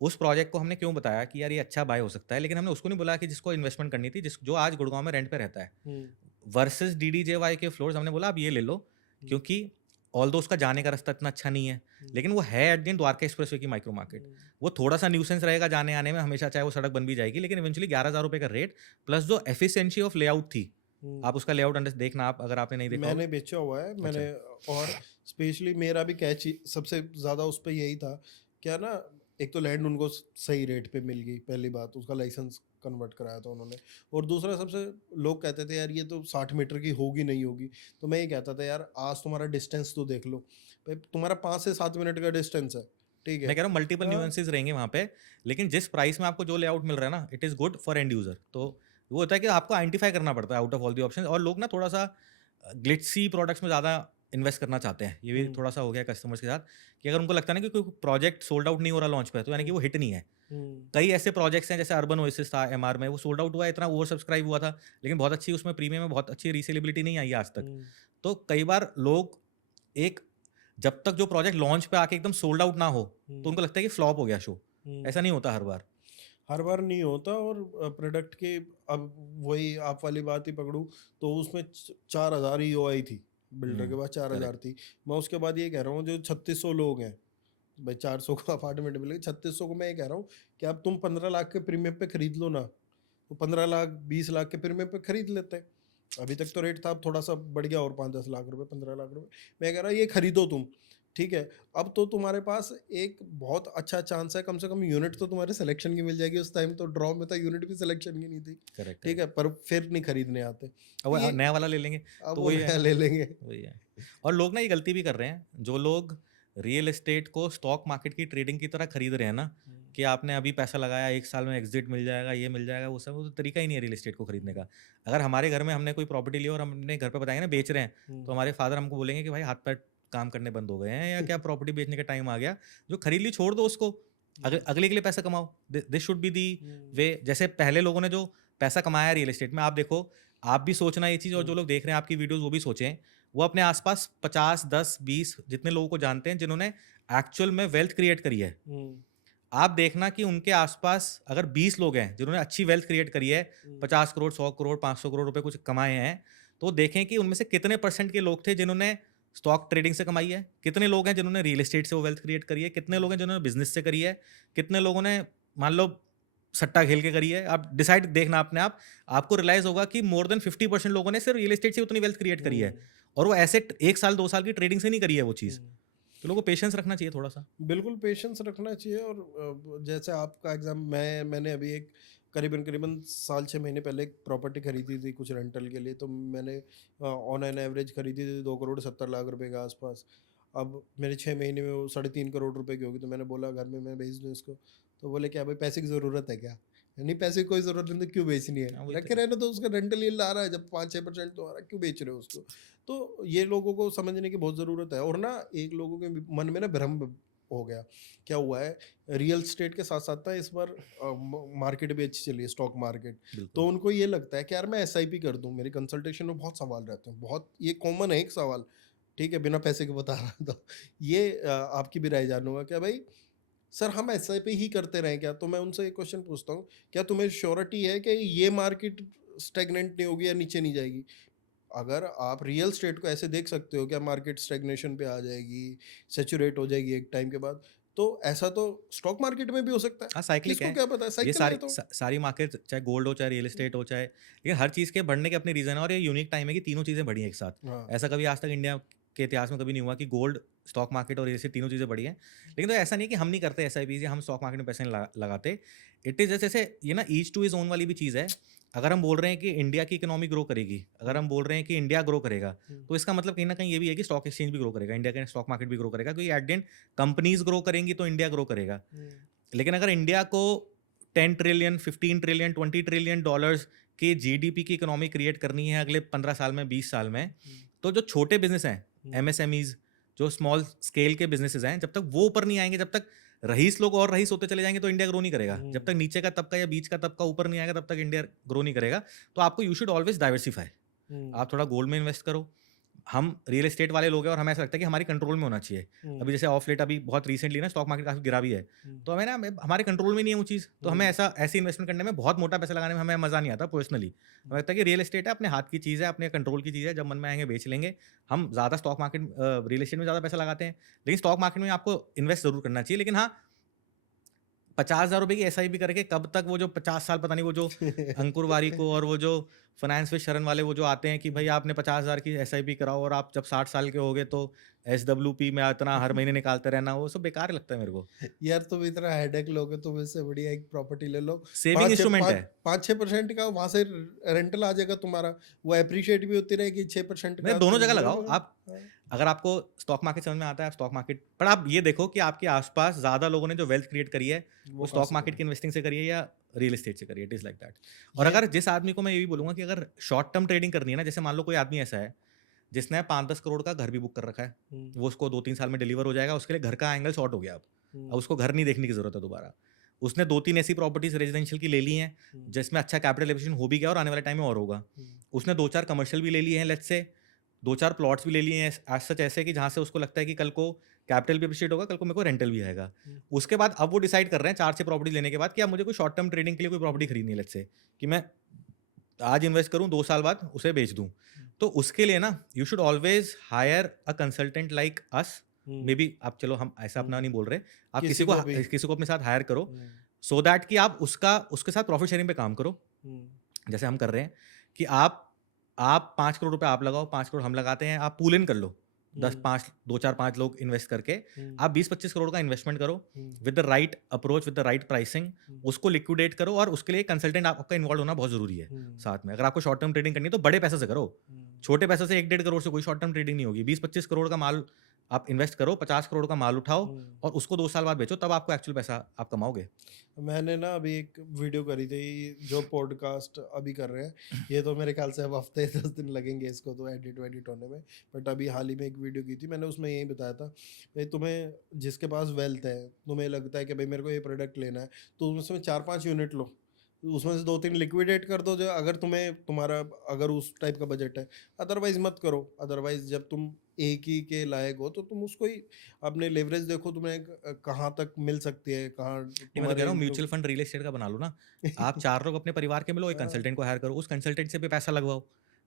उस प्रोजेक्ट को हमने क्यों बताया कि यार ये अच्छा बाय हो सकता है, लेकिन हमने उसको नहीं बोला कि जिसको इन्वेस्टमेंट करनी थी, जो आज गुड़गांव में रेंट पे रहता है, वर्सेस DDJY के फ्लोर्स, हमने बोला आप ये ले लो, क्योंकि ऑल्दो उसका जाने का रास्ता इतना अच्छा नहीं है, लेकिन वो है at the end Dwarka expressway की माइक्रो मार्केट। वो थोड़ा सा न्यूसेंस रहेगा जाने आने में हमेशा, चाहे वो सड़क बन भी जाएगी, लेकिन इवेंचुअली 11,000 रुपये का रेट प्लस जो एफिशिएंसी ऑफ लेआउट थी, आप उसका लेआउट अंडर देखना, आप अगर आपने नहीं देखा मैंने होगा। बेचा हुआ है मैंने। अच्छा। और स्पेशली मेरा भी कैच सबसे ज़्यादा उस पर यही था, क्या ना, एक तो लैंड उनको सही रेट पे मिल गई, पहली बात, उसका लाइसेंस कन्वर्ट कराया था उन्होंने। और दूसरा, सबसे लोग कहते थे यार ये तो 60 मीटर की होगी नहीं होगी, तो मैं ये कहता था यार आज तुम्हारा डिस्टेंस तो देख लो भाई, तुम्हारा 5 से 7 मिनट का डिस्टेंस है, ठीक है। मैं कह रहा हूँ मल्टीपल हाँ। न्यूएंसेस रहेंगे वहाँ पे, लेकिन जिस प्राइस में आपको जो लेआउट मिल रहा है ना, it is good for and user. तो वो होता है कि आपको आइडेंटिफाई करना पड़ता है out of all the option, और लोग ना थोड़ा सा ग्लिट्सी प्रोडक्ट्स में ज़्यादा इन्वेस्ट करना चाहते हैं। ये भी थोड़ा सा हो गया कस्टमर्स के साथ कि अगर उनको लगता है ना कि कोई प्रोजेक्ट सोल्ड आउट नहीं हो रहा लॉन्च पे, तो यानी कि वो हिट नहीं है। कई ऐसे प्रोजेक्ट्स हैं जैसे अर्बन ओएसिस था MR में, वो सोल्ड आउट हुआ, इतना ओवर सब्सक्राइब हुआ था, लेकिन बहुत अच्छी उसमें प्रीमियम में बहुत अच्छी रीसेलेबिलिटी नहीं आई आज तक। तो कई बार लोग एक, जब तक जो प्रोजेक्ट लॉन्च पे आके एकदम सोल्ड आउट ना हो, तो उनको लगता है कि फ्लॉप हो गया शो। ऐसा नहीं होता हर बार। हर बार नहीं होता। और प्रोडक्ट के, अब वही आप वाली बात ही पकड़ूं तो उसमें 4,000 EOI थी, बिल्डर के पास 4,000 करेक्ट। थी। मैं उसके बाद ये कह रहा हूँ जो 3600 लोग हैं भाई, 400 का अपार्टमेंट मिलेगा, 3600 को मैं ये कह रहा हूँ कि अब तुम 15 लाख के प्रीमियम पे खरीद लो ना, तो 15 लाख 20 लाख के प्रीमियम पे खरीद लेते हैं। अभी तक तो रेट था, अब थोड़ा सा बढ़ गया और 5-10 लाख रुपए, 15 लाख रुपए। मैं कह रहा हूँ ये खरीदो तुम, ठीक है। अब तो तुम्हारे पास एक बहुत अच्छा चांस है, कम से कम यूनिट तो तुम्हारे सिलेक्शन की मिल जाएगी। उस टाइम तो ड्रॉ में था, यूनिट भी सिलेक्शन की नहीं थी, करेक्ट। ठीक है, पर फिर नहीं खरीदने आते। अब वो ये नया वाला ले लेंगे, अब तो वो वही है नया ना, ले लेंगे। वही है। और लोग ना ये गलती भी कर रहे हैं, जो लोग रियल एस्टेट को स्टॉक मार्केट की ट्रेडिंग की तरह खरीद रहे हैं ना, कि आपने अभी पैसा लगाया 1 साल में एग्जिट मिल जाएगा, ये मिल जाएगा, वो सब, वो तो तरीका ही नहीं है रियल एस्टेट को खरीदने का। अगर हमारे घर में हमने कोई प्रॉपर्टी ली और हम अपने घर पे बताएंगे ना बेच रहे हैं, तो हमारे फादर हमको बोलेंगे कि भाई हाथ पैर काम करने बंद हो गए हैं, या क्या प्रॉपर्टी बेचने का टाइम आ गया, जो खरीद ली छोड़ दो उसको, अगले के लिए पैसा कमाओ। दिस शुड बी दी वे। जैसे पहले लोगों ने जो पैसा कमाया रियल एस्टेट में, आप देखो, आप भी सोचना ये चीज़, और जो लोग देख रहे हैं आपकी वीडियोस वो भी सोचें, वो अपने आसपास 50, 10, 20 जितने लोगों को जानते हैं जिन्होंने एक्चुअल में वेल्थ क्रिएट करी है। हम्म, आप देखना कि उनके आसपास अगर 20 लोग हैं जिन्होंने अच्छी वेल्थ क्रिएट करी है, हम्म, 50 करोड़, 100 करोड़, 500 करोड़ रुपए कुछ कमाए हैं, तो देखें कि उनमें से कितने परसेंट के लोग थे जिन्होंने स्टॉक ट्रेडिंग से कमाई है, कितने लोग हैं जिन्होंने रियल एस्टेट से वो वेल्थ क्रिएट करी है, कितने लोग हैं जिन्होंने बिजनेस से करी है, कितने लोगों ने मान लो सट्टा खेल के करी है। आप डिसाइड देखना अपने आप, आपको रियलाइज होगा कि मोर देन 50% लोगों ने सिर्फ रियल एस्टेट से उतनी वेल्थ क्रिएट करी है, हम्म, और वो ऐसे 1 साल 2 साल की ट्रेडिंग से नहीं करी है वो चीज़। हम्म। तो लोगों को पेशेंस रखना चाहिए थोड़ा सा। बिल्कुल पेशेंस रखना चाहिए। और जैसे आपका एग्जाम, मैंने अभी एक करीबन करीबन साल 6 महीने पहले एक प्रॉपर्टी खरीदी थी कुछ रेंटल के लिए। तो मैंने ऑन एन एवरेज खरीदी थी 2 करोड़ 70 लाख रुपए के आसपास। अब मेरे 6 महीने में वो 3.5 करोड़ रुपए की होगी। तो मैंने बोला घर में मैं बेच दूँ इसको। तो बोले क्या भाई पैसे की ज़रूरत है क्या? नहीं, पैसे की कोई ज़रूरत नहीं तो क्यों बेचनी है? हाँ, वही तो रखे रहने तो, उसका रेंटल यील्ड आ रहा है जब 5-6% तो आ रहा है, क्यों बेच रहे हो उसको? तो ये लोगों को समझने की बहुत ज़रूरत है। और ना एक लोगों के मन में ना भ्रम हो गया। क्या हुआ है, रियल स्टेट के साथ साथ ना इस बार मार्केट भी अच्छी चली है, स्टॉक मार्केट। बिल्कुल। तो उनको ये लगता है कि यार मैं एसआईपी कर दूं। मेरी कंसल्टेशन में बहुत सवाल रहते हैं, बहुत ये कॉमन है एक सवाल। ठीक है, बिना पैसे के बता रहा हूं। तो ये आपकी भी राय जानूंगा क्या भाई, सर हम एसआईपी ही करते रहें क्या? तो मैं उनसे एक क्वेश्चन पूछता हूँ, क्या तुम्हें श्योरिटी है कि ये मार्केट स्टेगनेंट नहीं होगी या नीचे नहीं जाएगी? अगर आप रियल स्टेट को ऐसे देख सकते हो क्या मार्केट स्टैग्नेशन पे आ जाएगी, सैचुरेट हो जाएगी एक टाइम के बाद, तो ऐसा तो स्टॉक मार्केट में भी हो सकता है। हाँ, साइक्लिक किसको है। क्या पता है, ये साइकिल है तो। सारी मार्केट चाहे गोल्ड हो, चाहे रियल एस्टेट हो, चाहे ये हर चीज़ के बढ़ने के अपने रीज़न है, और ये यूनिक टाइम है कि तीनों चीज़ें बढ़ी हैं एक साथ। हाँ। ऐसा कभी आज तक इंडिया के इतिहास में कभी नहीं हुआ कि गोल्ड, स्टॉक मार्केट और रियल एस्टेट तीनों चीज़ें बढ़ी हैं। लेकिन तो ऐसा नहीं है कि हम नहीं करते एसआईपीज़ या हम स्टॉक मार्केट में पैसे नहीं लगाते। इट इज़ जैसे ये ना ईच टू इज़ ओन वाली भी चीज़ है। अगर हम बोल रहे हैं कि इंडिया की इकोनॉमी ग्रो करेगी, अगर हम्म, हम बोल रहे हैं कि इंडिया ग्रो करेगा, हम्म, तो इसका मतलब कहीं न कहीं ये भी है कि स्टॉक एक्सचेंज भी ग्रो करेगा, इंडिया का स्टॉक मार्केट भी ग्रो करेगा, क्योंकि at the end companies grow करेंगी तो इंडिया ग्रो करेगा। हम्म, लेकिन अगर इंडिया को 10 ट्रिलियन, 15 ट्रिलियन, 20 ट्रिलियन डॉलर्स की जीडीपी की इकोनॉमी क्रिएट करनी है अगले 15 साल में, 20 साल में, हम्म, तो जो छोटे बिजनेस हैं, हम्म, एमएसएमईज, जो स्मॉल स्केल के बिजनेसेस हैं, जब तक वो ऊपर नहीं आएंगे, जब तक रईस लोग और रईस होते चले जाएंगे, तो इंडिया ग्रो नहीं करेगा। जब हम्म, तक नीचे का तबका या बीच का तबका ऊपर नहीं आएगा, तब तक इंडिया ग्रो नहीं करेगा। तो आपको यू शुड ऑलवेज डाइवर्सिफाई। हम्म, आप थोड़ा गोल्ड में इन्वेस्ट करो। हम रियल एस्टेट वाले लोग हैं और हमें ऐसा लगता है कि हमारी कंट्रोल में होना चाहिए। हम्म, अभी जैसे ऑफ लेट अभी बहुत रिसेंटली ना स्टॉक मार्केट काफ़ी गिरा भी है। हम्म, तो हमें ना हमारे कंट्रोल में नहीं है वो चीज़। तो हमें हम्म, ऐसी इन्वेस्टमेंट करने में, बहुत मोटा पैसा लगाने में हमें मज़ा नहीं आता पर्सनली। हमें लगता है कि रियल एस्टेट है, अपने हाथ की चीज़ है, अपने कंट्रोल की चीज़ है, जब मन में आएँगे बेच लेंगे। हम ज़्यादा स्टॉक मार्केट रियल एस्टेट में ज़्यादा पैसा लगाते हैं। लेकिन स्टॉक मार्केट में आपको इन्वेस्ट ज़रूर करना चाहिए। लेकिन हाँ, 50,000 रुपए की एसआईपी करके कब तक वो जो 50 साल, पता नहीं वो जो अंकुर वारिको और वो जो फाइनेंस विद शरण वाले वो जो आते हैं कि भाई आपने 50,000 की एसआईपी कराओ और आप जब 60 साल के हो गए तो एसडब्ल्यूपी में इतना हर महीने निकालते रहना, वो सब बेकार लगता है मेरे को। यार तुम इतना हेडेक लोगे, तुम इससे बढ़िया एक प्रॉपर्टी ले लो। सेविंग पाँच छः इंस्ट्रूमेंट पाँच है। 5-6% का वहां से रेंटल आ जाएगा तुम्हारा। वो अप्रिशिएट भी होती रहेगी, 6% मैं का दोनों तुम जगह ग्रो लगाओ भी। आप। अगर आपको स्टॉक मार्केट समझ में आता है, आप स्टॉक मार्केट पर आप ये देखो कि आपके आसपास ज्यादा लोगों ने जो वेल्थ क्रिएट करी है वो वो कहाँ स्टॉक से मार्केट करें? की इन्वेस्टिंग से करी है या रियल एस्टेट से करी है। It is like that. और ये। अगर जिस आदमी को, मैं ये भी बोलूंगा कि अगर शॉर्ट टर्म ट्रेडिंग करनी है ना, जैसे मान लो कोई आदमी ऐसा है जिसने 5-10 करोड़ का घर भी बुक कर रखा है, हम्म, वो उसको 2-3 साल में डिलीवर हो जाएगा, उसके लिए घर का एंगल शॉर्ट हो गया। अब हम्म, उसको घर नहीं देखने की जरूरत है दोबारा। उसने 2-3 ऐसी प्रॉपर्टीज रेजिडेंशियल की ले ली हैं हम्म, जिसमें अच्छा कैपिटल एफिशिएंट हो भी गया और आने वाले टाइम में और होगा। हम्म, उसने 2-4 कमर्शियल भी ले लिए हैं, लेट्स से 2-4 प्लॉट्स भी ले लिए हैं एज सच, ऐसे कि जहाँ से उसको लगता है कि कल को कैपिटल भी अप्रिशिएट होगा, कल को मेरे को रेंटल भी आएगा। हम्म, उसके बाद अब वो डिसाइड कर रहे हैं 4-6 प्रॉपर्टी लेने के बाद कि अब मुझे कोई शॉर्ट टर्म ट्रेडिंग के लिए कोई प्रॉपर्टी खरीदनी है, लेट्स से कि मैं आज इन्वेस्ट करूं, 2 साल बाद उसे बेच दूं। तो उसके लिए ना you should always higher a consultant like us. Hmm, may be आप, चलो हम ऐसा अपना हम्म, नहीं बोल रहे, आप किसी को भी। किसी को अपने साथ हायर करो, हम्म, सो दैट कि आप उसका उसके साथ प्रॉफिट शेयरिंग पे काम करो। हम्म, जैसे हम कर रहे हैं कि आप 5 करोड़ रुपए आप लगाओ, 5 करोड़ हम लगाते हैं, आप पूल इन कर लो। दस हम्म, पाँच 2-4-5 लोग इन्वेस्ट करके हम्म, आप 20-25 करोड़ का इन्वेस्टमेंट करो hmm, with the right approach, with the right pricing. Hmm, उसको लिक्विडेट करो, और उसके लिए कंसल्टेंट आपका इन्वॉल्व होना बहुत जरूरी है हम्म, साथ में। अगर आपको शॉर्ट टर्म ट्रेडिंग करनी है तो बड़े पैसे से करो। हम्म। छोटे पैसे से 1-1.5 करोड़ से कोई शॉर्ट टर्म ट्रेडिंग नहीं होगी। 20-25 करोड़ का माल आप इन्वेस्ट करो, 50 करोड़ का माल उठाओ हम्म। और उसको 2 साल बाद बेचो, तब आपको एक्चुअल पैसा आप कमाओगे। मैंने ना अभी एक वीडियो करी थी, जो पॉडकास्ट अभी कर रहे हैं, ये तो मेरे ख्याल से अब हफ्ते 10 दिन लगेंगे इसको तो एडिट वेडिट होने में। बट अभी हाल ही में एक वीडियो की थी, मैंने उसमें यही बताया था भाई, तुम्हें जिसके पास वेल्थ है, तुम्हें लगता है कि भाई मेरे को ये प्रोडक्ट लेना है, तो उसमें 4-5 यूनिट लो। उसमें से 2-3 लिक्विडेट कर दो, जो अगर तुम्हारा अगर उस टाइप का बजट है। अदरवाइज़ मत करो। अदरवाइज़ जब तुम एक ही के लायक हो तो तुम उसको ही अपने लेवरेज देखो, तुम्हें कहाँ तक मिल सकती है, कहाँ नहीं, मैं तो कह तुम्हारे रहा हूँ income. Mutual fund real estate का बना लो ना। आप 4 लोग अपने परिवार के मिलो, एक हाँ। कंसल्टेंट को हायर करो, उस कंसल्टेंट से भी पैसा लगवाओ।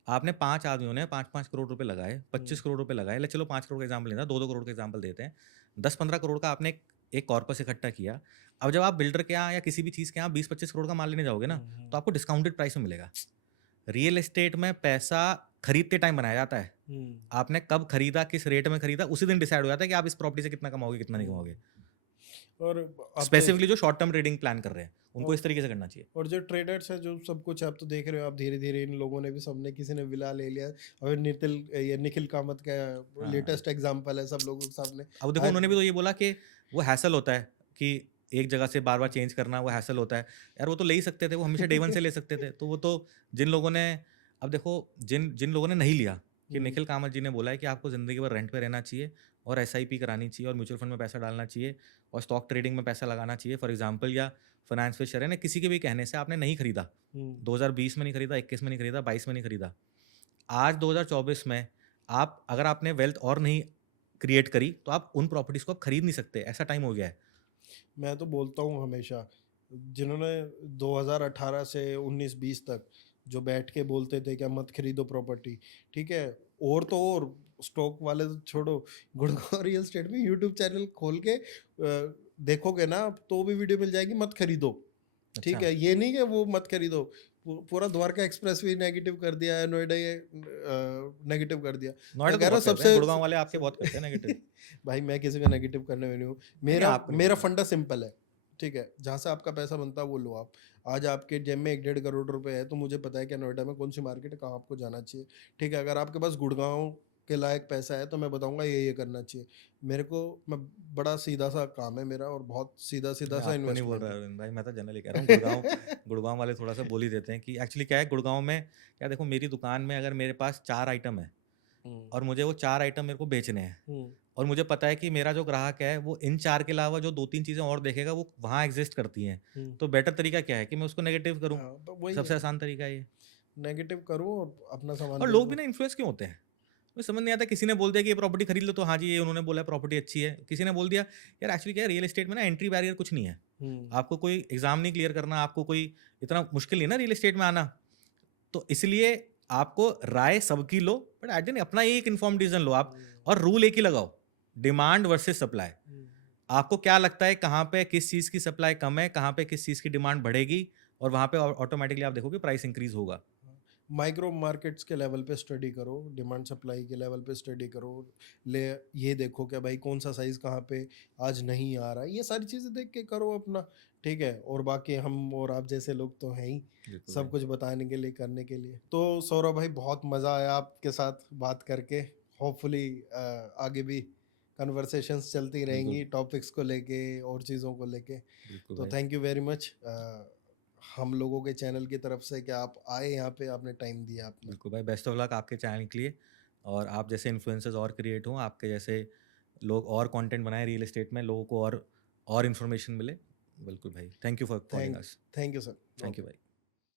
आपने 5 आदमियों ने 5-5 करोड़ रुपए लगाए, 25 करोड़ रुपए लगाए, ले चलो 5 करोड़ का एग्जाम्पल लेना, 2-2 करोड़ का एग्जाम्पल देते हैं। 10-15 करोड़ का आपने एक कॉर्पस इकट्ठा किया। अब जब आप बिल्डर के यहाँ या किसी भी चीज़ के यहाँ 20-25 करोड़ का माल लेने जाओगे ना, तो आपको डिस्काउंटेड प्राइस में मिलेगा। रियल एस्टेट में पैसा खरीदते टाइम बनाया जाता है। आपने कब खरीदा, किस रेट में खरीदा, उसी दिन डिसाइड हो जाता है कि आप इस प्रॉपर्टी से कितना कमाओगे, कितना नहीं कमाओगे। और अब तो स्पेसिफिकली जो शॉर्ट टर्म ट्रेडिंग प्लान कर रहे हैं, उनको और इस तरीके से करना चाहिए। और जो ट्रेडर्स हैं, जो सब कुछ आप तो देख रहे हो, आप धीरे धीरे इन लोगों ने भी, सबने किसी ने विला ले लिया। और निखिल कामत का हाँ। लेटेस्ट एग्जांपल है, सब लोगों के सामने। अब देखो, आज उन्होंने भी तो ये बोला कि वो हैसल होता है कि एक जगह से बार बार चेंज करना, वो हैसल होता है। यार वो तो ले ही सकते थे, वो हमेशा डे वन से ले सकते थे। तो वो तो जिन लोगों ने, अब देखो, जिन जिन लोगों ने नहीं लिया, कि हम्म, निखिल कामत जी ने बोला है कि आपको ज़िंदगी भर रेंट पे रहना चाहिए और एसआईपी करानी चाहिए और म्यूचुअल फंड में पैसा डालना चाहिए और स्टॉक ट्रेडिंग में पैसा लगाना चाहिए, फॉर एग्जाम्पल, या फाइनेंस विद शरण ने किसी के भी कहने से आपने नहीं खरीदा। हम्म, 2020 में नहीं खरीदा, 21 में नहीं खरीदा, 22 में नहीं खरीदा। आज 2024 में आप, अगर आपने वेल्थ और नहीं क्रिएट करी, तो आप उन प्रॉपर्टीज को आप खरीद नहीं सकते। ऐसा टाइम हो गया है। मैं तो बोलता हूँ हमेशा, जिन्होंने 2018 से 19-20 तक जो बैठ के बोलते थे कि मत खरीदो प्रॉपर्टी, ठीक है, और स्टॉक वाले तो छोड़ो, गुड़गांव रियल एस्टेट में यूट्यूब चैनल खोल के देखोगे ना, तो भी वीडियो मिल जाएगी, मत खरीदो। ठीक अच्छा, है, ये नहीं कि वो मत खरीदो। पूरा द्वारका एक्सप्रेस भी नेगेटिव कर दिया है, नोएडा ये नेगेटिव कर दिया। नोएडा मैं तो कह रहा हूँ बहुत करते हैं, सबसे गुड़गांव वाले आपके बहुत करते हैं नेगेटिव। भाई मैं किसी का नेगेटिव करने में नहीं हूँ। नहीं नहीं, मेरा आपको नहीं मेरा बोल रहा। फंडा सिंपल है। ठीक है, जहाँ से आपका पैसा बनता है वो लो आप। आज आपके जेब में 1-1.5 करोड़ रुपए है, तो मुझे पता है कि नोएडा में कौन सी मार्केट है, कहाँ आपको जाना चाहिए। ठीक है, अगर आपके पास गुड़गांव के लायक पैसा है, तो मैं बताऊंगा ये करना चाहिए। मेरे को मैं बड़ा सीधा सा काम है मेरा, और बहुत सीधा सीधा नहीं, सा आपको नहीं बोल इन्वेस्टमेंट रहा है। अरविंद भाई, मैं तो जनरली कह रहा हूँ। गुड़गांव गुड़गांव वाले थोड़ा सा बोल ही देते हैं कि एक्चुअली क्या है गुड़गांव में। क्या, देखो, मेरी दुकान में अगर मेरे पास 4 आइटम है हम्म, और मुझे वो 4 आइटम मेरे को बेचने हैं, हम्म, और मुझे पता है कि मेरा जो ग्राहक है वो इन 4 के अलावा जो 2-3 चीज़ें और देखेगा वो वहाँ एग्जिस्ट करती हैं, हम्म। तो बेटर तरीका क्या है कि मैं उसको नेगेटिव करूँ। हाँ, तो वही सबसे है, आसान तरीका है ये। नेगेटिव करो और अपना सामान और बेच लोग भी दो। ना इन्फ्लुएंस क्यों होते हैं, मुझे समझ नहीं आता। किसी ने बोल दिया कि ये प्रॉपर्टी खरीद लो, तो हाँ जी, ये उन्होंने बोला प्रॉपर्टी अच्छी है। किसी ने बोल दिया, यार एक्चुअली क्या है, रियल एस्टेट में ना एंट्री बैरियर कुछ नहीं है। हम्म, आपको कोई एग्जाम नहीं क्लियर करना, आपको कोई इतना मुश्किल नहीं है ना रियल एस्टेट में आना। तो इसलिए आपको राय सबकी लो, बट एट द एंड अपना एक इन्फॉर्म डिसीजन लो आप। और रूल एक ही लगाओ, डिमांड वर्सेस सप्लाई। हम्म। आपको क्या लगता है कहाँ पे किस चीज़ की सप्लाई कम है, कहाँ पे किस चीज़ की डिमांड बढ़ेगी, और वहाँ पे ऑटोमेटिकली आप देखोगे प्राइस इंक्रीज होगा। माइक्रो मार्केट्स के लेवल पे स्टडी करो, डिमांड सप्लाई के लेवल पे स्टडी करो। ले ये देखो कि भाई कौन सा साइज़ कहाँ पे आज नहीं आ रहा है, ये सारी चीज़ें देख के करो अपना। ठीक है, और बाकी हम और आप जैसे लोग तो हैं ही, बिल्कुल सब भाई। कुछ बताने के लिए, करने के लिए। तो सौरभ भाई, बहुत मज़ा आया आपके साथ बात करके। होपफुली आगे भी कन्वर्सेशंस चलती बिल्कुल रहेंगी, टॉपिक्स को लेके और चीज़ों को लेके। बिल्कुल तो भाई। थैंक यू वेरी मच हम लोगों के चैनल की तरफ से कि आप आए यहाँ पे, आपने टाइम दिया आपने। बिल्कुल भाई, बेस्ट ऑफ लक आपके चैनल के लिए। और आप जैसे इन्फ्लुएंसर्स और क्रिएट हों, आपके जैसे लोग और कंटेंट बनाएं रियल एस्टेट में, लोगों को और इन्फॉर्मेशन मिले। बिल्कुल भाई, thank you for calling thank us. Thank you sir. Thank you भाई।